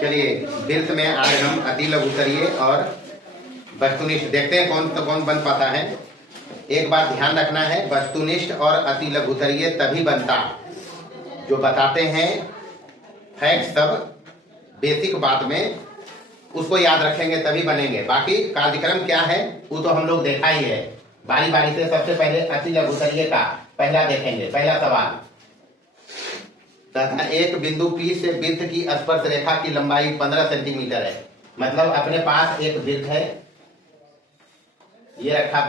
चलिए वृत्त में आज हम अति लघुत्तरीय और वस्तुनिष्ठ देखते हैं कौन बन पाता है। एक बात ध्यान रखना है, वस्तुनिष्ठ और अति लघुत्तरीय तभी बनता जो बताते हैं फैक्ट सब बेसिक बात में उसको याद रखेंगे तभी बनेंगे। बाकी कार्यक्रम क्या है वो तो हम लोग देखा ही है। बारी बारी से सबसे पहले अति लघुत्तरीय का पहला देखेंगे। पहला सवाल, तथा एक बिंदु P से वृत्त की स्पर्श रेखा की लंबाई 15 सेंटीमीटर है। मतलब अपने पास एक वृत्त है, ये रखा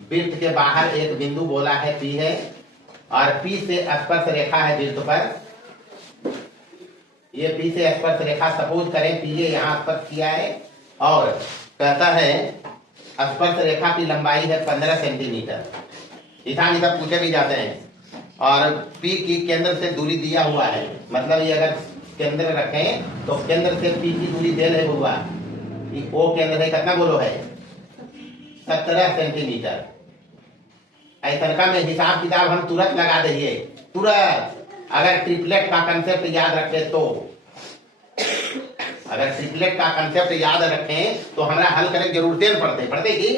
वृत्त के बाहर एक बिंदु बोला है P है और P से स्पर्श रेखा है वृत्त पर। ये P से स्पर्श रेखा सपोज करें P ये यहाँ स्पर्श किया है और कहता है स्पर्श रेखा की लंबाई है 15 सेंटीमीटर। इधर सब पूछे भी जाते हैं। और P की केंद्र से दूरी दिया हुआ है, मतलब ये अगर केंद्र रखें तो केंद्र से P की दूरी दे रहे हुआ O केंद्र है, कितना बोलो है 17 सेंटीमीटर। ऐसा का में हिसाब किताब हम तुरंत लगा देंगे, तुरंत। अगर ट्रिपलेट का कंसेप्ट याद रखें तो याद रखें तो हमारा हल करने की जरूरत पड़ते कि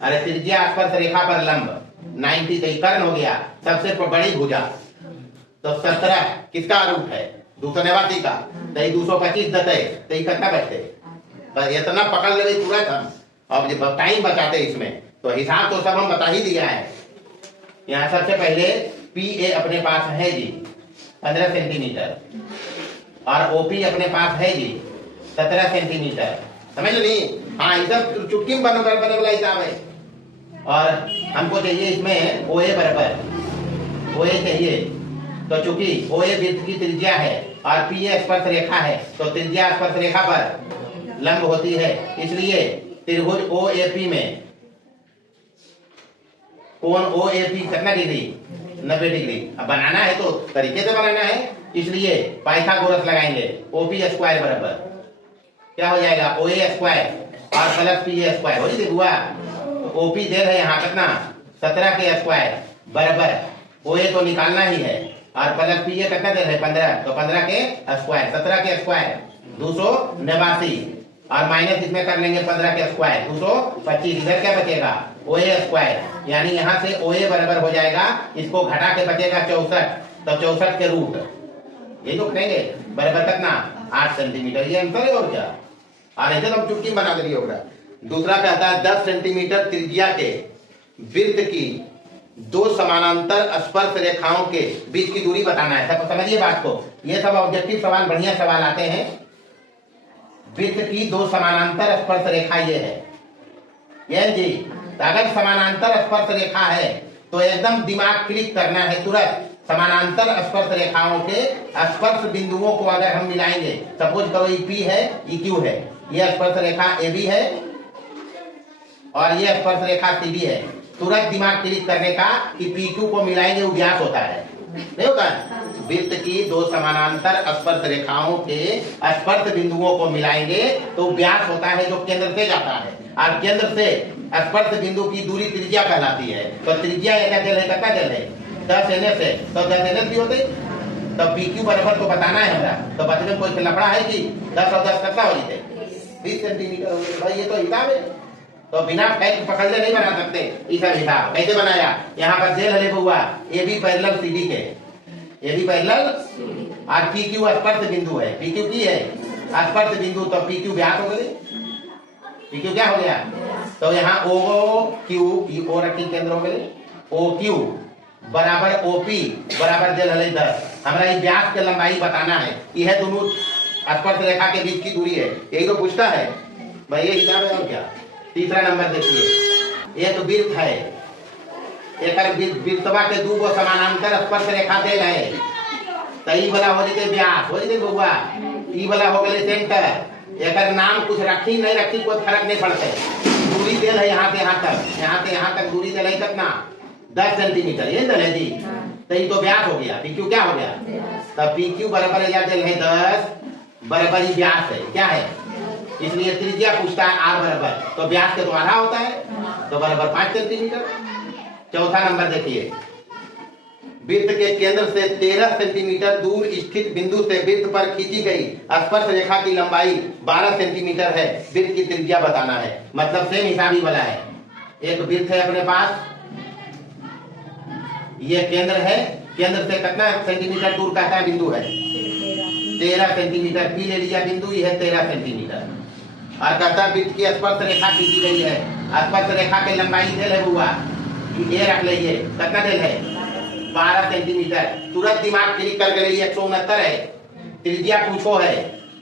अरे त्रिज्या स्पर्श रेखा पर लंब 90 तो कर्ण हो गया, सबसे बड़ी भुजा तो 17 किसका रूप है 289 का, तो 225 दते तो कितना बचते। बस इतना पकड़ ले तुरंत हम। अब जब टाइम बचाते इसमें तो हिसाब तो सब हम बता ही दिया है। यहाँ सबसे पहले PA अपने पास है जी 15 सेंटीमीटर और OP अपने पास है जी 17 सेंटीमीटर। समझ लो नहीं? हाँ, ये सब चुटकी में बने वाला हिसाब है। और हमको चाहिए इसमें OA बराबर OA चाहिए, तो चूंकि OA वृत्त की त्रिज्या है और PA स्पर्श रेखा है तो त्रिज्या स्पर्श रेखा पर लंब होती है। इसलिए त्रिभुज OAP में कोण OAP कितना डिग्री 90 डिग्री। अब बनाना है तो तरीके से बनाना है, इसलिए पाइथागोरस लगाएंगे। OP स्क्वायर बराबर क्या हो जाएगा OA स्क्वायर और प्लस PA स्क्वायर हो जाए हुआ। तो OP दे रहे यहाँ कितना 17 के स्क्वायर बराबर OA तो निकालना ही है और प्लस PA कितना दे रहे 15, तो 15 के स्क्वायर 17 के स्क्वायर 289 और माइनस इसमें कर लेंगे 15 के स्क्वायर 225। इधर क्या बचेगा OA स्क्वायर, यानी यहाँ से OA बराबर हो जाएगा, इसको घटा के बचेगा 64, तो 64 के रूट ये जो करेंगे बराबर कितना 8 सेंटीमीटर। ये आंसर है और क्या। और ऐसे तो हम चुटकी बना दे रही होगा। दूसरा कहता है 10 सेंटीमीटर त्रिज्या के वृत्त की दो समानांतर स्पर्श रेखाओं के बीच की दूरी बताना है। सब समझिए बात को, ये सब ऑब्जेक्टिव सवाल बढ़िया सवाल आते हैं। वृत्त की दो समानांतर स्पर्श रेखा ये है जी। अगर समानांतर स्पर्श रेखा है तो एकदम दिमाग क्लिक करना है तुरंत। समानांतर स्पर्श रेखाओं के स्पर्श बिंदुओं को अगर हम मिलाएंगे, सपोज करो ये P है ये Q है, ये स्पर्श रेखा AB है और ये स्पर्श रेखा CD है। तुरंत दिमाग क्लिक करने का कि PQ को मिलाएंगे वो व्यास होता है, नहीं होता है। वृत्त की दो समानांतर स्पर्श रेखाओं के स्पर्श बिंदुओं को मिलाएंगे तो व्यास होता है जो केंद्र से जाता है और केंद्र से स्पर्श बिंदु की दूरी त्रिज्या कहलाती है। तो त्रिज्या कितना जल है 10 NS है, तो 10 NS भी होते। तो PQ बराबर तो बताना है हमारा। तो बचपन में कोई लफड़ा है कि 10 और 10 कितना हो जाते 20 सेंटीमीटर हो गए। भाई ये तो हिसाब है, तो बिना फैक्ट पकड़ ले नहीं बना सकते। इस हिसाब कैसे बनाया, यहाँ पर जेल हले हुआ AB पैरेलल CD के, AB पैरेलल और PQ स्पर्श बिंदु है। PQ की है स्पर्श बिंदु, तो PQ व्यास हो गए। PQ क्या हो गया, तो यहाँ O रखी केंद्र हो गए। OQ बराबर OP बराबर जेल हले 10। हमारा ये व्यास की लंबाई बताना है। यह दोनों स्पर्श रेखा के बीच की दूरी है, यही तो पूछता है भाई, ये हिसाब है और क्या। तीसरा नंबर देखिए, एक वृत्त है, एक वृत्तवा के दो समानांतर स्पर्श रेखा दे रहे, तो ई वाला हो जाते व्यास हो जाते बउआ, ई वाला हो गए सेंटर। एक नाम कुछ रखी नहीं रखी कोई फर्क नहीं पड़ता। दूरी दे रहे यहाँ से यहाँ तक दूरी दे रही कितना 10 सेंटीमीटर, ये दे रहे जी। तो ये तो व्यास हो गया। PQ क्या हो गया, तब PQ बराबर या दे रहे 10 बराबर ही व्यास है, क्या है। इसलिए त्रिज्या पूछता है R बराबर, तो व्यास के तो आधा होता है, तो बराबर 5 सेंटीमीटर। चौथा नंबर देखिए, वृत्त के केंद्र से 13 सेंटीमीटर दूर स्थित बिंदु से वृत्त पर खींची गई स्पर्श रेखा की लंबाई 12 सेंटीमीटर है। वृत्त की त्रिज्या बताना है। मतलब सेम हिसाब ही वाला है। एक वृत्त है अपने पास, ये केंद्र है, केंद्र से कितना सेंटीमीटर दूर कहता है बिंदु है 13 सेंटीमीटर। पी ले लिया बिंदु, यह है 13 सेंटीमीटर। और कहता है वृत्त की स्पर्श रेखा खींची गई है। स्पर्श रेखा की लंबाई डेल है बुआ, ये रख लीजिए, कितना डेल है 12 सेंटीमीटर। तुरंत दिमाग क्लिक कर गई 169 है। त्रिज्या पूछो है,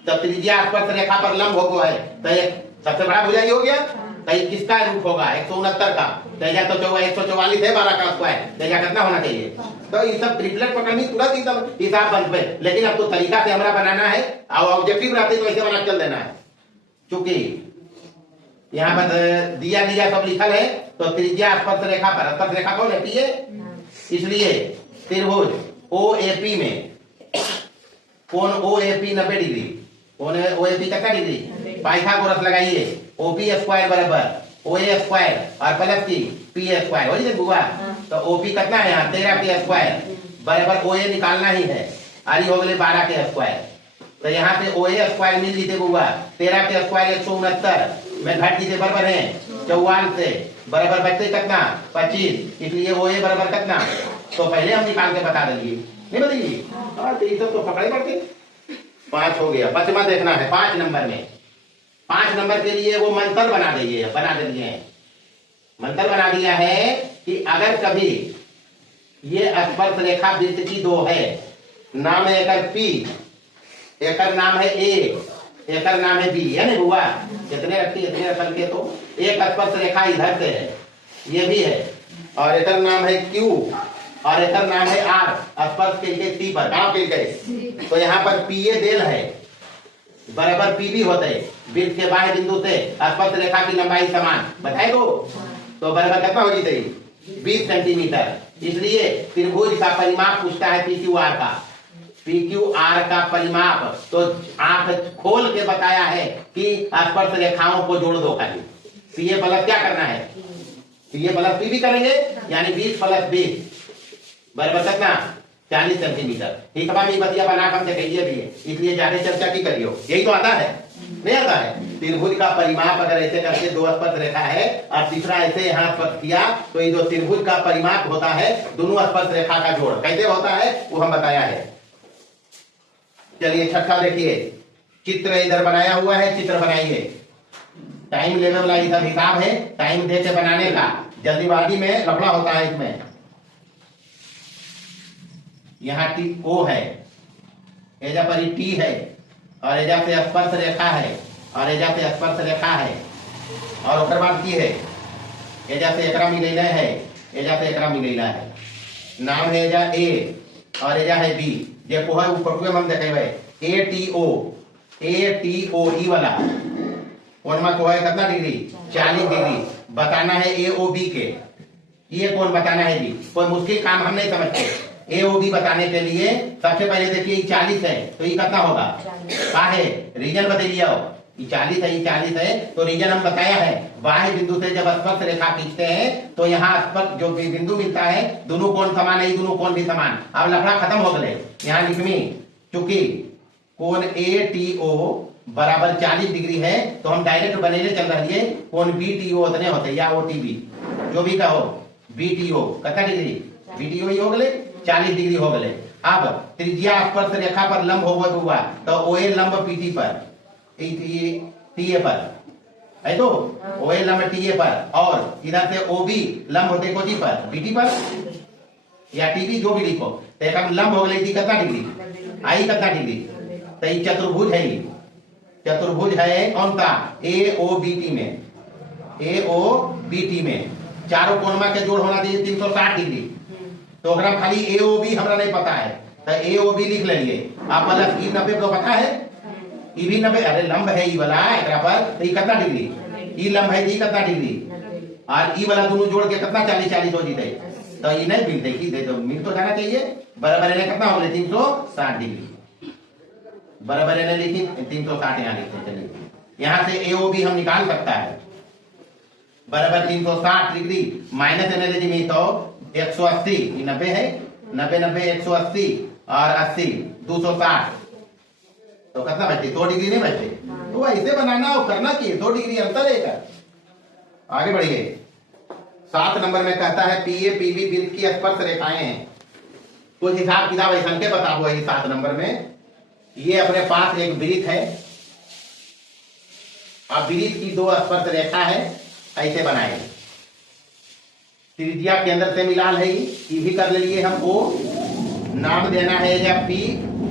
तब त्रिज्या स्पर्श रेखा पर लंब हो है, तो एक सबसे बड़ा भुजा हो गया। तो किसका रूप होगा 169 का। तेजा तो 144 है 12 का स्क्वायर, तेजा कितना होना चाहिए। तो ये सब ट्रिपलेट पकड़नी तुरंत एकदम हिसाब बन पे। लेकिन अब तो तरीका से हमारा बनाना है और ऑब्जेक्टिव रहते तो ऐसे बना चल देना है। चूंकि यहाँ पर दिया लिया सब लिखल है, तो त्रिज्या स्पर्श रेखा पर, स्पर्श रेखा कौन है पीए, इसलिए त्रिभुज OAP में कोण OAP 90 डिग्री, कोण OAP कितना डिग्री, पाइथागोरस लगाइए। OP स्क्वायर बराबर OA स्क्वायर और प्लस की PA स्क्वायर हो जाए बुआ। तो OP कितना है यहाँ 13 के स्क्वायर बराबर OA निकालना ही है, और ये हो गए 12 के स्क्वायर। तो यहाँ से OA स्क्वायर मिल जीते बुआ, 13 के स्क्वायर 169 में घट जीते बराबर है 44 से, बराबर बचते कितना 25, इसलिए OA बराबर कितना। तो पहले हम निकाल के बता देंगे, नहीं बताइए। हाँ तो ये सब तो पकड़े पड़ते। 5 हो गया। 5वां देखना है 5 नंबर में। 5 नंबर के लिए वो मंत्र बना दिए, बना दिए मंत्र बना दिया है कि अगर कभी ये स्पर्श रेखा वृत्त की 2 है, नाम है एक P, एक नाम है A, एक नाम है B, है ना हुआ। कितने रखती इतने रखल के, तो एक स्पर्श रेखा इधर से है, ये भी है, और एक नाम है Q और एक नाम है R। स्पर्श के C पर कहाँ के गए, तो यहाँ पर PA देल है बराबर PB होते है। वृत्त के बाह्य बिंदु से स्पर्श रेखा की लंबाई समान बताए दो, तो बराबर कितना हो जाते 20 सेंटीमीटर। इसलिए त्रिभुज का परिमाप पूछता है PQR का, PQR का परिमाप। तो आंख खोल के बताया है कि स्पर्श रेखाओं को जोड़ दो खाली। PA प्लस क्या करना है, PA प्लस PB करेंगे, यानी 20 प्लस 20 बराबर कितना 40 सेंटीमीटर। ठीक है, बतिया बना कम से कहिए भी है, इसलिए ज्यादा चर्चा की करियो। यही तो आता है, नहीं आता है। त्रिभुज का परिमाप अगर ऐसे करके 2 स्पर्श रेखा है और तीसरा ऐसे यहाँ स्पर्श किया, तो ये जो त्रिभुज का परिमाप होता है दोनों स्पर्श रेखा का जोड़ कैसे होता है वो हम बताया है। चलिए 6ठा देखिए, चित्र इधर बनाया हुआ है, चित्र बनाइए। टाइम लेने वाला ये सब हिसाब है, टाइम दे के बनाने का, जल्दीबाजी में लफड़ा होता है इसमें। यहाँ O है, एजा पर T है, और एजा से स्पर्श रेखा है, और एजा से स्पर्श रेखा है, और उसके बाद की है एजा से एकरा मिलेला है, एजा से एकरा मिलेला है। नाम है एजा A और एजा है B। देखो है ऊपर हम देखेबे ATO ई वाला कोण में को है कितना डिग्री 40 डिग्री। बताना है AOB के, ये कौन बताना है जी, कोई मुश्किल काम हम नहीं समझते। AOB बताने के लिए सबसे पहले देखिए 40 है, तो ये कितना होगा क्या है, रीजन बताइए। 40 है, 40 है, तो रीजन हम बताया है। बाह्य बिंदु से जब स्पर्श रेखा खींचते हैं तो यहाँ स्पर्श जो बिंदु मिलता है दोनों कोण समान है, दोनों कोण भी समान। अब लफड़ा खत्म हो गए, यहाँ लिखमी चूंकि कोण ATO बराबर 40 डिग्री है, तो हम डायरेक्ट बनेले चल रही है कोण BTO उतने होते, या OTB जो भी कहो। BTO कितना डिग्री, BTO ही हो गए 40 डिग्री हो गए। अब त्रिज्या स्पर्श रेखा पर लंब हुआ, तो OA लंब PT पर, TA पर है, तो OA लंब TA पर, और इधर से OB लंब होते कोची पर, BT पर या TB जो भी लिखो। तो एक लंब हो गई कितना डिग्री, आई कितना डिग्री, तो ये चतुर्भुज है, चतुर्भुज है कौन सा AOBT में, AOBT में चारों कोण के जोड़ होना चाहिए 360 डिग्री। तो अगर खाली AOB हमरा नहीं पता है तो AOB लिख लीजिए आप, प्लस ई 90 को पता है, ई भी 90, अरे लंब है ई वाला एकरा पर, तो ये कितना डिग्री, ई लंब है, ई कितना डिग्री, और ई वाला दोनों जोड़ के कितना 40 हो जीते। तो ये नहीं मिलते कि दे, तो मिल तो जाना चाहिए। बराबर है कितना हो गए 360 डिग्री, बराबर है लिखी 360 यहाँ लिखते चलिए। यहाँ से AOB हम निकाल सकता है, बराबर 360 डिग्री माइनस एनर्जी में तो 180 90 है, 90 90 180 और 80 260, तो कितना बचती? 2 डिग्री नहीं बचती। तो ऐसे बनाना और करना कि 2 डिग्री अंतर है। आगे बढ़िए। 7 नंबर में कहता है पीए पीबी वृत्त की स्पर्श रेखाएं हैं। कुछ हिसाब किताब ऐसा के बता हुआ है 7 नंबर में। ये अपने पास एक वृत्त है, अब वृत्त की 2 स्पर्श रेखा है, ऐसे बनाए। त्रिज्या केंद्र से मिलान है, ये भी कर लिए हम। ओ नाम देना है एजा पी,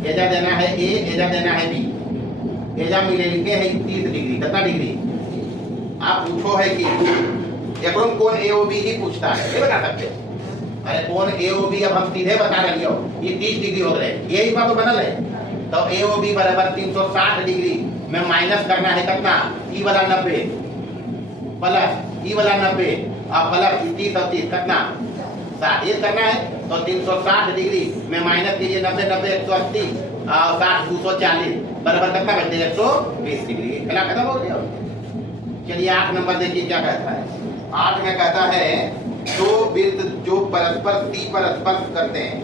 एजा देना है ए, एजा देना है बी। एजा मिले लिखे है 30 डिग्री। कितना डिग्री? आप पूछो है कि एकम कौन ए ओ बी ही पूछता है, ये बता सकते हो। अरे कौन ए ओ बी अब हम सीधे बता रहे हो, ये 30 डिग्री हो गए, यही बात तो बनल है। तो ए ओ बी बराबर 360 डिग्री में माइनस करना है कितना? ई वाला 90 प्लस ई वाला 90 और प्लस 30 और 30 कितना? 60 ये करना है। तो 360 डिग्री में माइनस कीजिए 90 90 180 और 60 240 बराबर कितना बचते? 120 डिग्री। कला खत्म हो गया। चलिए 8 नंबर देखिए क्या कहता है। 8 में कहता है 2 वृत्त जो परस्पर सी पर स्पर्श करते हैं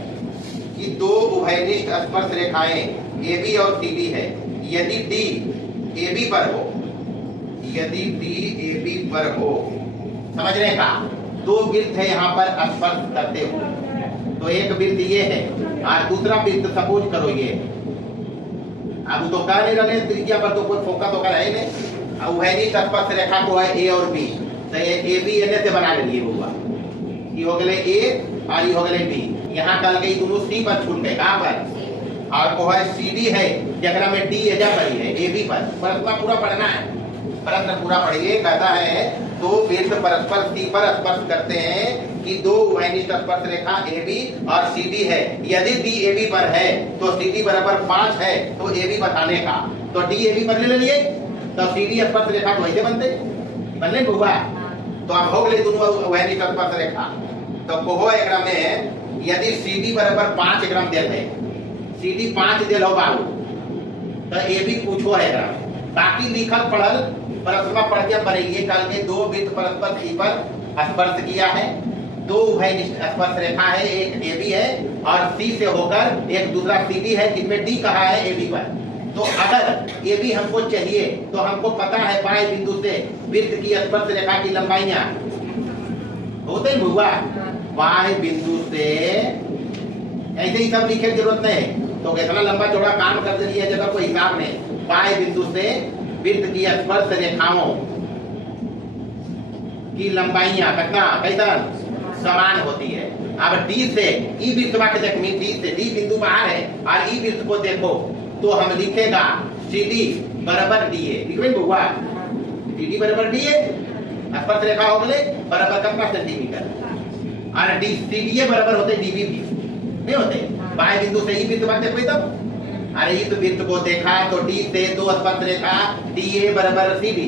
कि 2 उभयनिष्ठ स्पर्श रेखाएं AB और CB है। यदि D AB पर हो, यदि D AB पर हो, समझ रहे का? 2 वृत्त है यहाँ पर स्पर्श करते हो, तो एक वृत्त ये है और दूसरा वृत्त सपोज करो ये। अब तो कह नहीं रहे त्रिज्या पर तो कोई फोकस होकर है नहीं। उभयनिष्ठ स्पर्श रेखा को है A और B, तो ये AB एने से बना लिए होगा। ये हो गए A और ये हो गए B। यहाँ कल गई दोनों C पर छूट गए, कहाँ पर? और वो है CD है जगह में D एजा पर ही है AB पर। प्रश्न पूरा पढ़ना है, प्रश्न पूरा पढ़िए। कहता है 2 वृत्त परस्पर C पर स्पर्श करते हैं कि 2 उभयनिष्ठ स्पर्श रेखा AB और CD है। यदि D AB पर है तो CD बराबर 5 है, तो AB बताने का। तो D AB पर ले लिए तो CD स्पर्श रेखा तो ऐसे बनने हुआ। तो अब हो गए दोनों उभयनिष्ठ स्पर्श रेखा। तो कहो एकरा में यदि CD बराबर 5 ग्राम देल है, CD 5 देल हो बाबू, तो AB पूछो है एकरा। बाकी लिखल पढ़ल प्रश्न पढ़ के पढ़िए। कल के 2 वृत्त परस्पर C पर स्पर्श किया है, 2 उभयनिष्ठ स्पर्श रेखा है, एक AB है और C से होकर एक दूसरा CD है जिसमें D कहा है AB पर। तो अगर AB हमको चाहिए तो हमको पता है बाएं बिंदु से वृत्त की स्पर्श रेखा की लंबाइयां होते ही हुआ। बाएं बिंदु से ऐसे ही सब लिखे जरूरत नहीं, तो इतना लंबा चौड़ा काम कर दिया जगह कोई हिसाब नहीं। बाएं बिंदु से वृत्त की स्पर्श रेखाओं की लंबाइयां कितना कैसा समान होती है। अब D से ई वृत्त वाक्य देखनी, D से D बिंदु बाहर है और ई वृत्त को देखो तो हम लिखेगा CD बराबर DA। लिख हुआ CD बराबर DA, स्पर्श रेखा हो गए बराबर कितना सेंटीमीटर, और CDA बराबर होते DB भी नहीं होते। बाएं बिंदु से ई वृत्त वाक्य देखो तब। अरे इस वृत्त को देखा तो D से 2 स्पर्श रेखा DA बराबर CD।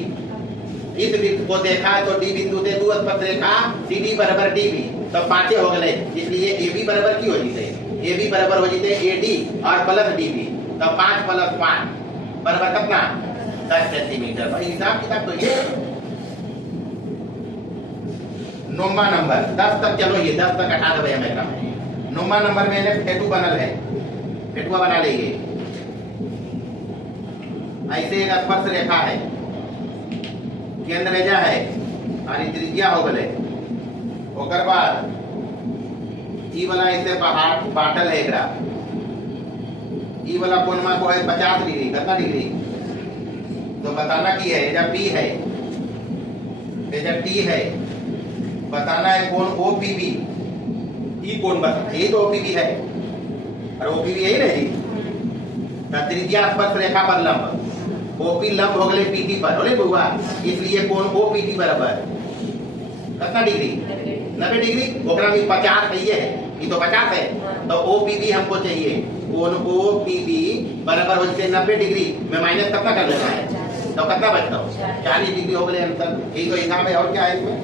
इस वृत्त को देखा तो D बिंदु से 2 स्पर्श रेखा CD बराबर DB। तो 5 हो गए, इसलिए AB बराबर की हो जीते? AB बराबर हो जीते AD और प्लस DB। तो 5 + 5 बराबर कितना? 10 सेंटीमीटर। भाई हिसाब किताब तो ये 9वां नंबर 10 तक। चलो ये 10 तक हटा दो हमें। 9वां नंबर में फेटू बनल है, फेटुआ बना लेंगे। ऐसे एक स्पर्श रेखा है, केंद्र रेखा है और त्रिज्या हो गए। ओकर बाद ई वाला ऐसे बाटल है एकरा। ई वाला कोण में को है 50 डिग्री। कितना डिग्री? तो बताना की है एजा P है, एजा T है, बताना है कोण OPB। ई कोण बता, ये तो OPB है और OPB यही नहीं। त्रिज्या स्पर्श रेखा पर लंब, OP लंब हो गए PT पर बोले बुआ, इसलिए कोण OPT बराबर कितना डिग्री? 90 डिग्री। ओकरा भी 50 है, ये तो 50 है। तो OPB हमको चाहिए, कोण OPB बराबर हो जाए 90 डिग्री में माइनस कितना कर लेना है, तो कितना बचता हो? 40 डिग्री हो गए अंतर। यही तो हिसाब है, और क्या है इसमें?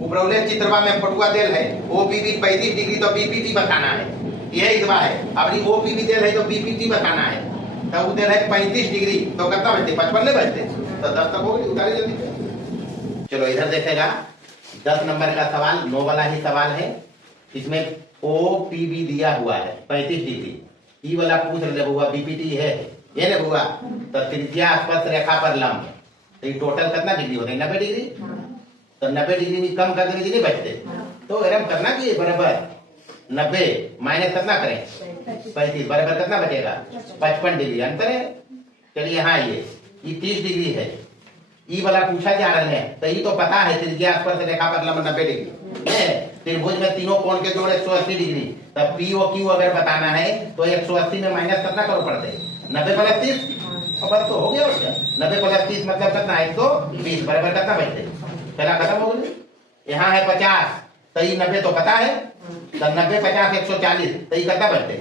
उपरौले चित्रवा में फटुआ देल है OPB 35 डिग्री, तो BPT बताना है, यही हिसाब है। अब OPB देल है तो BPT बताना है, तो उधर है 35 डिग्री, तो कितना बचते? 55 नहीं बचते, तो 10 तक हो गई। उतारे जल्दी। चलो इधर देखेगा 10 नंबर का सवाल, 9 वाला ही सवाल है। इसमें OPB दिया हुआ है 35 डिग्री, ई वाला पूछ रहे बुआ BPT है ये ना बुआ, तो त्रिज्या स्पर्श रेखा पर लंब, तो ये टोटल कितना डिग्री होता है 90 डिग्री, तो 90 डिग्री में कम कर देने नहीं बचते, तो अगर हम करना चाहिए बराबर 90 माइनस कितना करें 35 बराबर कितना बचेगा 55 डिग्री अंतर है। चलिए यहाँ आइए, ये 30 डिग्री है, ई वाला पूछा जा रहा है, तो ये तो पता है त्रिज्या स्पर्श रेखा पर लंब 90 डिग्री है, त्रिभुज में तीनों कोण के जोड़ 180 डिग्री, तब POQ अगर बताना है तो 180 में माइनस कितना करो पड़ते 90 + 30, और बस तो हो गया उसका 90 + 30 मतलब कितना 120 बराबर कितना बचते, पहला खत्म हो गया। यहाँ है 50, तो ये 90 तो पता है, तो 90 50 140, तो ये कितना बचते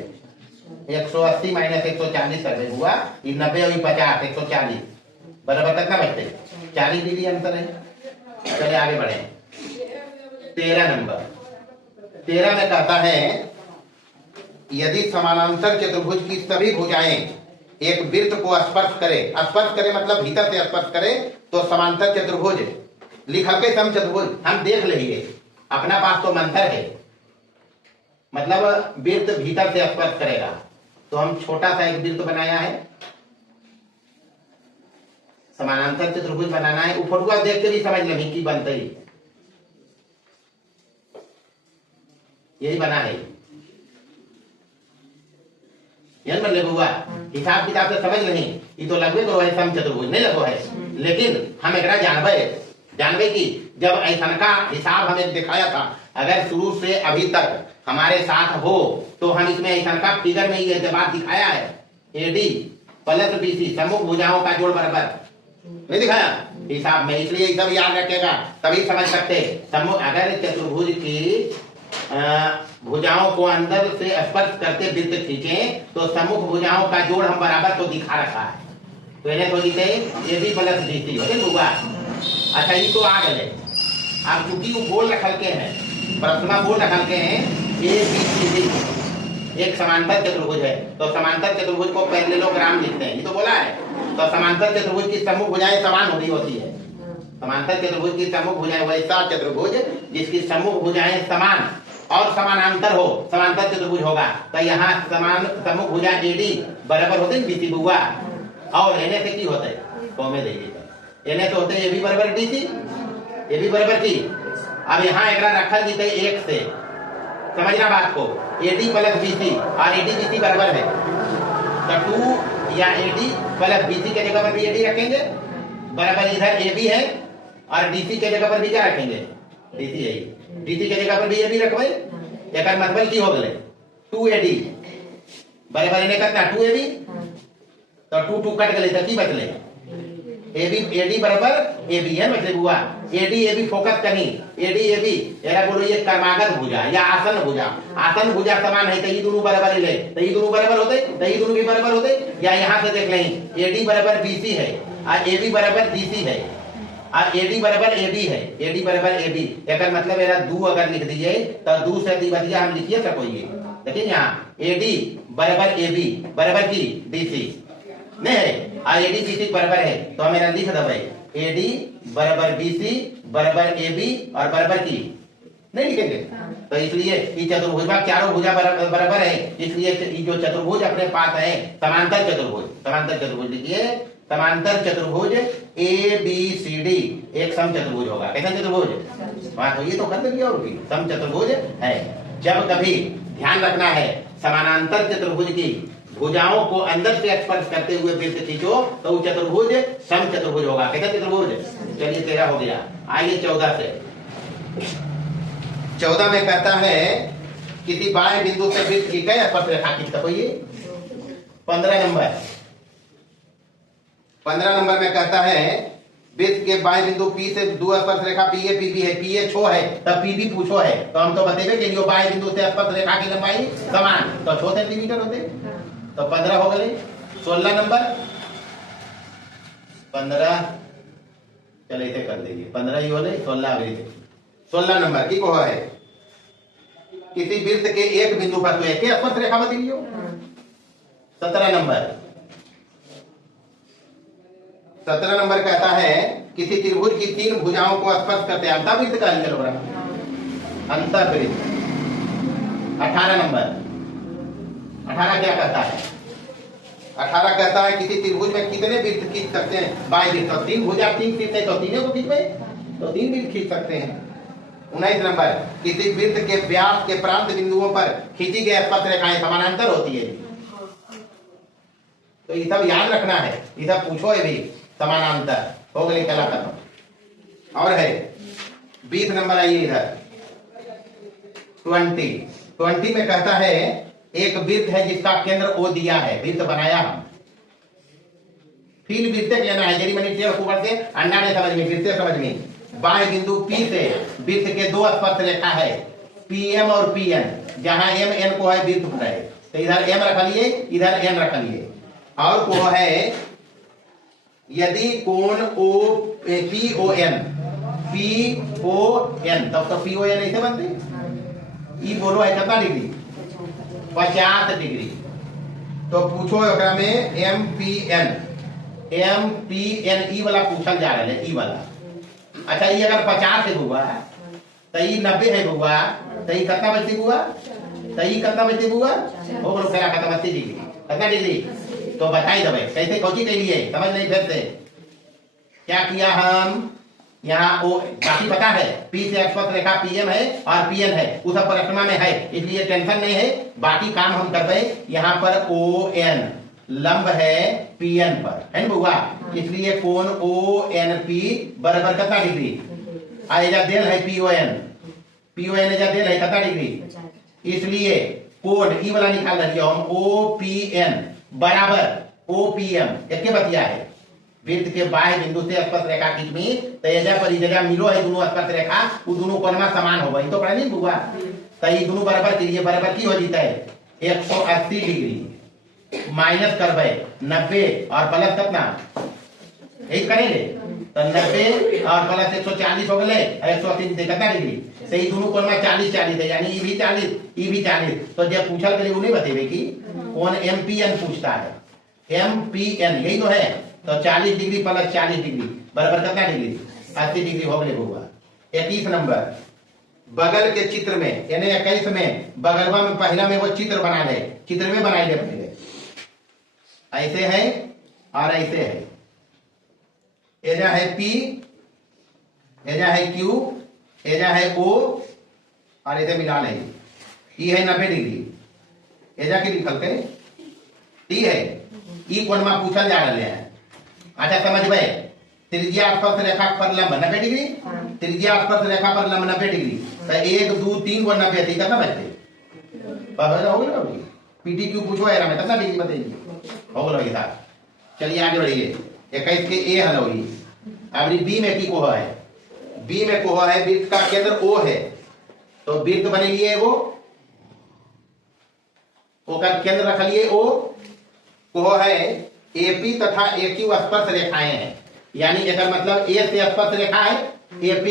180 माइनस 140 कर दे हुआ, ये 90 और 50 140 बराबर कितना बचते 40 डिग्री अंतर है। चलिए आगे बढ़े, 13 नंबर, 13 में कहता है यदि समानांतर चतुर्भुज की सभी भुजाएं एक वृत्त को स्पर्श करे मतलब भीतर से स्पर्श करे, तो समांतर चतुर्भुज लिख के सम चतुर्भुज हम देख लेंगे, अपना पास तो मंत्र है, मतलब वृत्त भीतर से स्पर्श करेगा, तो हम छोटा सा एक वृत्त बनाया है, समानांतर चतुर्भुज बनाना है, फोटो देख के भी समझ लेंगे की बनते ही यही बना है, मतलब हुआ हिसाब किताब से समझ नहीं, ये तो लगभग करो है सम चतुर्भुज नहीं लगो है, लेकिन हम एक जानबे की जब ऐसा का हिसाब हमें दिखाया था, अगर शुरू से अभी तक हमारे साथ हो तो हम इसमें ऐसा का फिगर में ये बात दिखाया है, AD + BC सम्मुख भुजाओं का जोड़ बराबर नहीं दिखाया हिसाब में, इसलिए सब याद रखेगा तभी समझ सकते। सम्मुख अगर चतुर्भुज की भुजाओं को अंदर से स्पर्श करते वृत्त खींचे तो सम्मुख भुजाओं का जोड़ हम बराबर तो दिखा रखा है, तो इन्हें तो लिखते AB + BC होगा। अच्छा ये तो आ गए, आप चूंकि वो बोल रखल के हैं, प्रश्न बोल रखल के हैं ABCD एक समांतर चतुर्भुज है, तो समांतर चतुर्भुज को पैरेललोग्राम लिखते हैं, ये तो बोला है, तो समांतर चतुर्भुज की सम्मुख भुजाएं समान होती है, समांतर चतुर्भुज की सम्मुख भुजाएं वैसा चतुर्भुज जिसकी सम्मुख भुजाएं समान और समानांतर हो, समांतर चतुर्भुज होगा, तो यहाँ समान सम्मुख भुजा AD बराबर होते हैं BC बुआ, और एने से की होते हैं तो में देखिए एने से होते हैं AB बराबर DC, AB बराबर की, अब यहाँ एक रखा जीते एक से, समझना बात को, AD + BC और AD BC बराबर है, तो 2 या AD + BC के जगह पर भी AD रखेंगे बराबर, इधर AB है और DC के जगह पर भी क्या रखेंगे DC है, DC के जगह पर भी AB रखबे, एक मतलब की हो गए 2AD बराबर इन्हें कितना 2AB, तो 2 2 कट गए तो की बचले AD बराबर AB है, मतलब हुआ AD AB फोकस करी, AD AB एरा बोलो ये कर्मागत भुजा या आसन भुजा समान है, तो ये दोनों बराबर ले, तो ये दोनों बराबर होते, तो ये दोनों भी बराबर होते, या यहाँ से देख लें AD बराबर BC है और AB बराबर DC है और AD बराबर AB है, AD बराबर AB, एक मतलब एरा 2 अगर लिख दीजिए तो 2 से दिया हम लिखिए सकोइए, देखिए यहाँ AD बराबर AB बराबर की DC नहीं है और AD BC बराबर है, तो हम मेरा लिख दबे AD बराबर BC बराबर AB और बराबर की नहीं लिखेंगे, तो इसलिए ये चतुर्भुज चारों भुजा बराबर है, इसलिए जो चतुर्भुज अपने पास है समांतर चतुर्भुज लिखिए, समांतर चतुर्भुज ABCD एक सम चतुर्भुज होगा, कैसा चतुर्भुज वहां, तो ये तो कर दिया और भी सम चतुर्भुज है। जब कभी ध्यान रखना है समानांतर चतुर्भुज की भुजाओं को अंदर से स्पर्श करते हुए वृत्त खींचो तो वो चतुर्भुज सम चतुर्भुज होगा, कैसा चतुर्भुज। चलिए 13 हो गया, आइए 14 से। 14 में कहता है किसी बाएं बिंदु से वृत्त की गए स्पर्श रेखा खींचता कोई। 15 नंबर में कहता है वृत्त के बाएं बिंदु P से दो स्पर्श रेखा PA PB है, PA छो है तब PB पूछो है, तो हम तो बतेबे कि जो बाएं बिंदु से स्पर्श रेखा की लंबाई समान तो 6 सेंटीमीटर होते, तो 15 हो गए। 16 नंबर 15 चले इसे कर दीजिए, 15 ही होले 16 अभी 16 नंबर की कहो है किसी वृत्त के एक बिंदु पर तो एक स्पर्श रेखा बता दीजिए। 17 नंबर कहता है किसी त्रिभुज की 3 भुजाओं को स्पर्श करते हैं अंतःवृत्त का अंतःवृत्त 18 नंबर। 18 क्या कहता है? 18 कहता है किसी त्रिभुज में कितने वृत्त खींच सकते हैं? बाएं वृत्त। तो 3 भुजा 3 खींचते तो तीनों को खींच में, तो 3 वृत्त खींच सकते हैं। 19 नंबर, किसी वृत्त के व्यास के प्रांत बिंदुओं पर खींची गई स्पर्श रेखाएं समानांतर होती है। तो ये सब याद रखना है, ये सब पूछो है भी। समानांतर हो गए, चला खत्म। और है 20 नंबर, आइए इधर 20 में कहता है एक वृत्त है जिसका केंद्र ओ दिया है, वृत्त बनाया हम। फिर वृत्त लेना है, जरी मनी टेढ़ ऊपर से अंडा ने समझ में, वृत्त समझ में। बाह्य बिंदु P से वृत्त के 2 स्पर्श रेखा है, PM और PN, जहां M N को है वृत्त पर है, तो इधर M रख लिए, इधर N रख लिए। और को है यदि कोण PON तब तो PON ऐसे बनते। ई बोलो है कितना डिग्री? 50 डिग्री। तो पूछो एकरा में MPN ई वाला पूछल जा रहा है, ई वाला। अच्छा, ये अगर 50 है बुआ, तो ये 90 है बुआ, तो ये कितना बचती बुआ? तो ये कितना बचती बुआ? हो गलो फेरा खत्म। 80 डिग्री। कितना डिग्री? तो बताई दबे कैसे कोची के लिए समझ नहीं फिर से क्या किया हम। यहाँ ओ बाकी पता है, P से स्पर्श रेखा PM है और PN है, उस परिक्रमा में है, इसलिए टेंशन नहीं है। बाकी काम हम कर रहे। यहाँ पर ON लंब है PN पर, है ना बुआ, इसलिए कोण ONP बराबर कितना डिग्री? आएगा देल है PON एजा देल है कितना डिग्री? इसलिए कोण ई वाला निकाल रही हम, OPN बराबर OPM। एक के बतिया है, वृत्त के बाह्य बिंदु से स्पर्श रेखा खींचमी, तो एजा पर ई जगह मिलो है दोनों स्पर्श रेखा, वो दोनों कोण में समान होगा। ये तो पढ़ा नहीं बुआ? तो ये दोनों बराबर कीजिए, बराबर की हो जीता है 180 डिग्री। माइनस करबे 90 और प्लस कितना? यही करेंगे तो 90 और प्लस 140 हो गए, 180 कितना डिग्री? सही, दोनों कोण में 40 40 है, यानी ई भी 40 ई भी 40। तो जब पूछल करें उन्हें बतेबे कि कौन MPN पूछता है, MPN यही तो है। तो 40 डिग्री प्लस 40 डिग्री बराबर कितना डिग्री? 80 डिग्री हो गए होगा। 21 नंबर, बगल के चित्र में यानी 21 में बगलवा में पहला में वो चित्र बना ले, चित्र में बनाई ले पहले। ऐसे है और ऐसे है, एजा है P, एजा है Q, एजा है O और इधर मिला ले। ई है 90 डिग्री, एजा की लिखल के T है। ई कोण में पूछल जा रहे हैं। अच्छा समझ गए, त्रिज्या स्पर्श रेखा पर लंब 90 डिग्री, त्रिज्या स्पर्श रेखा पर लंब 90 डिग्री, तो 1 2 3 को 90 थी कितना बचते? हो गया PTQ पूछो यार हमें कितना डिग्री बताइए, हो गया साहब। चलिए आगे बढ़िए। 21 के A हल होगी। अब B में की कोह है, B में कोह है वृत्त का केंद्र O है, तो वृत्त बने लिए वो का केंद्र रख लिए O, कोह है AP तथा AQ स्पर्श रेखाएं हैं, यानी इसका मतलब A से स्पर्श रेखा है AP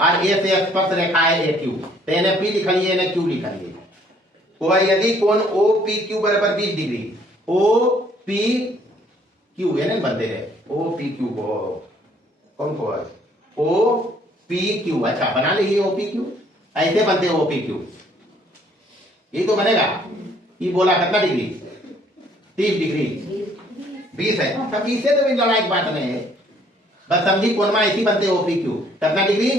और A से स्पर्श रेखा है AQ, तो इन्हें P लिख लिए, इन्हें Q लिख लिए। कोह यदि कोण OPQ बराबर 20 डिग्री, OPQ ये नहीं बनते हैं, OPQ को कौन को है? OPQ। अच्छा बना लीजिए OPQ, ऐसे बनते हैं OPQ, ये तो बनेगा। ये बोला कितना डिग्री? 30 डिग्री। 20 है, तब इससे तो लड़ाई की बात नहीं है, बस समझी कोण में ऐसी बनते OPQ कितना डिग्री?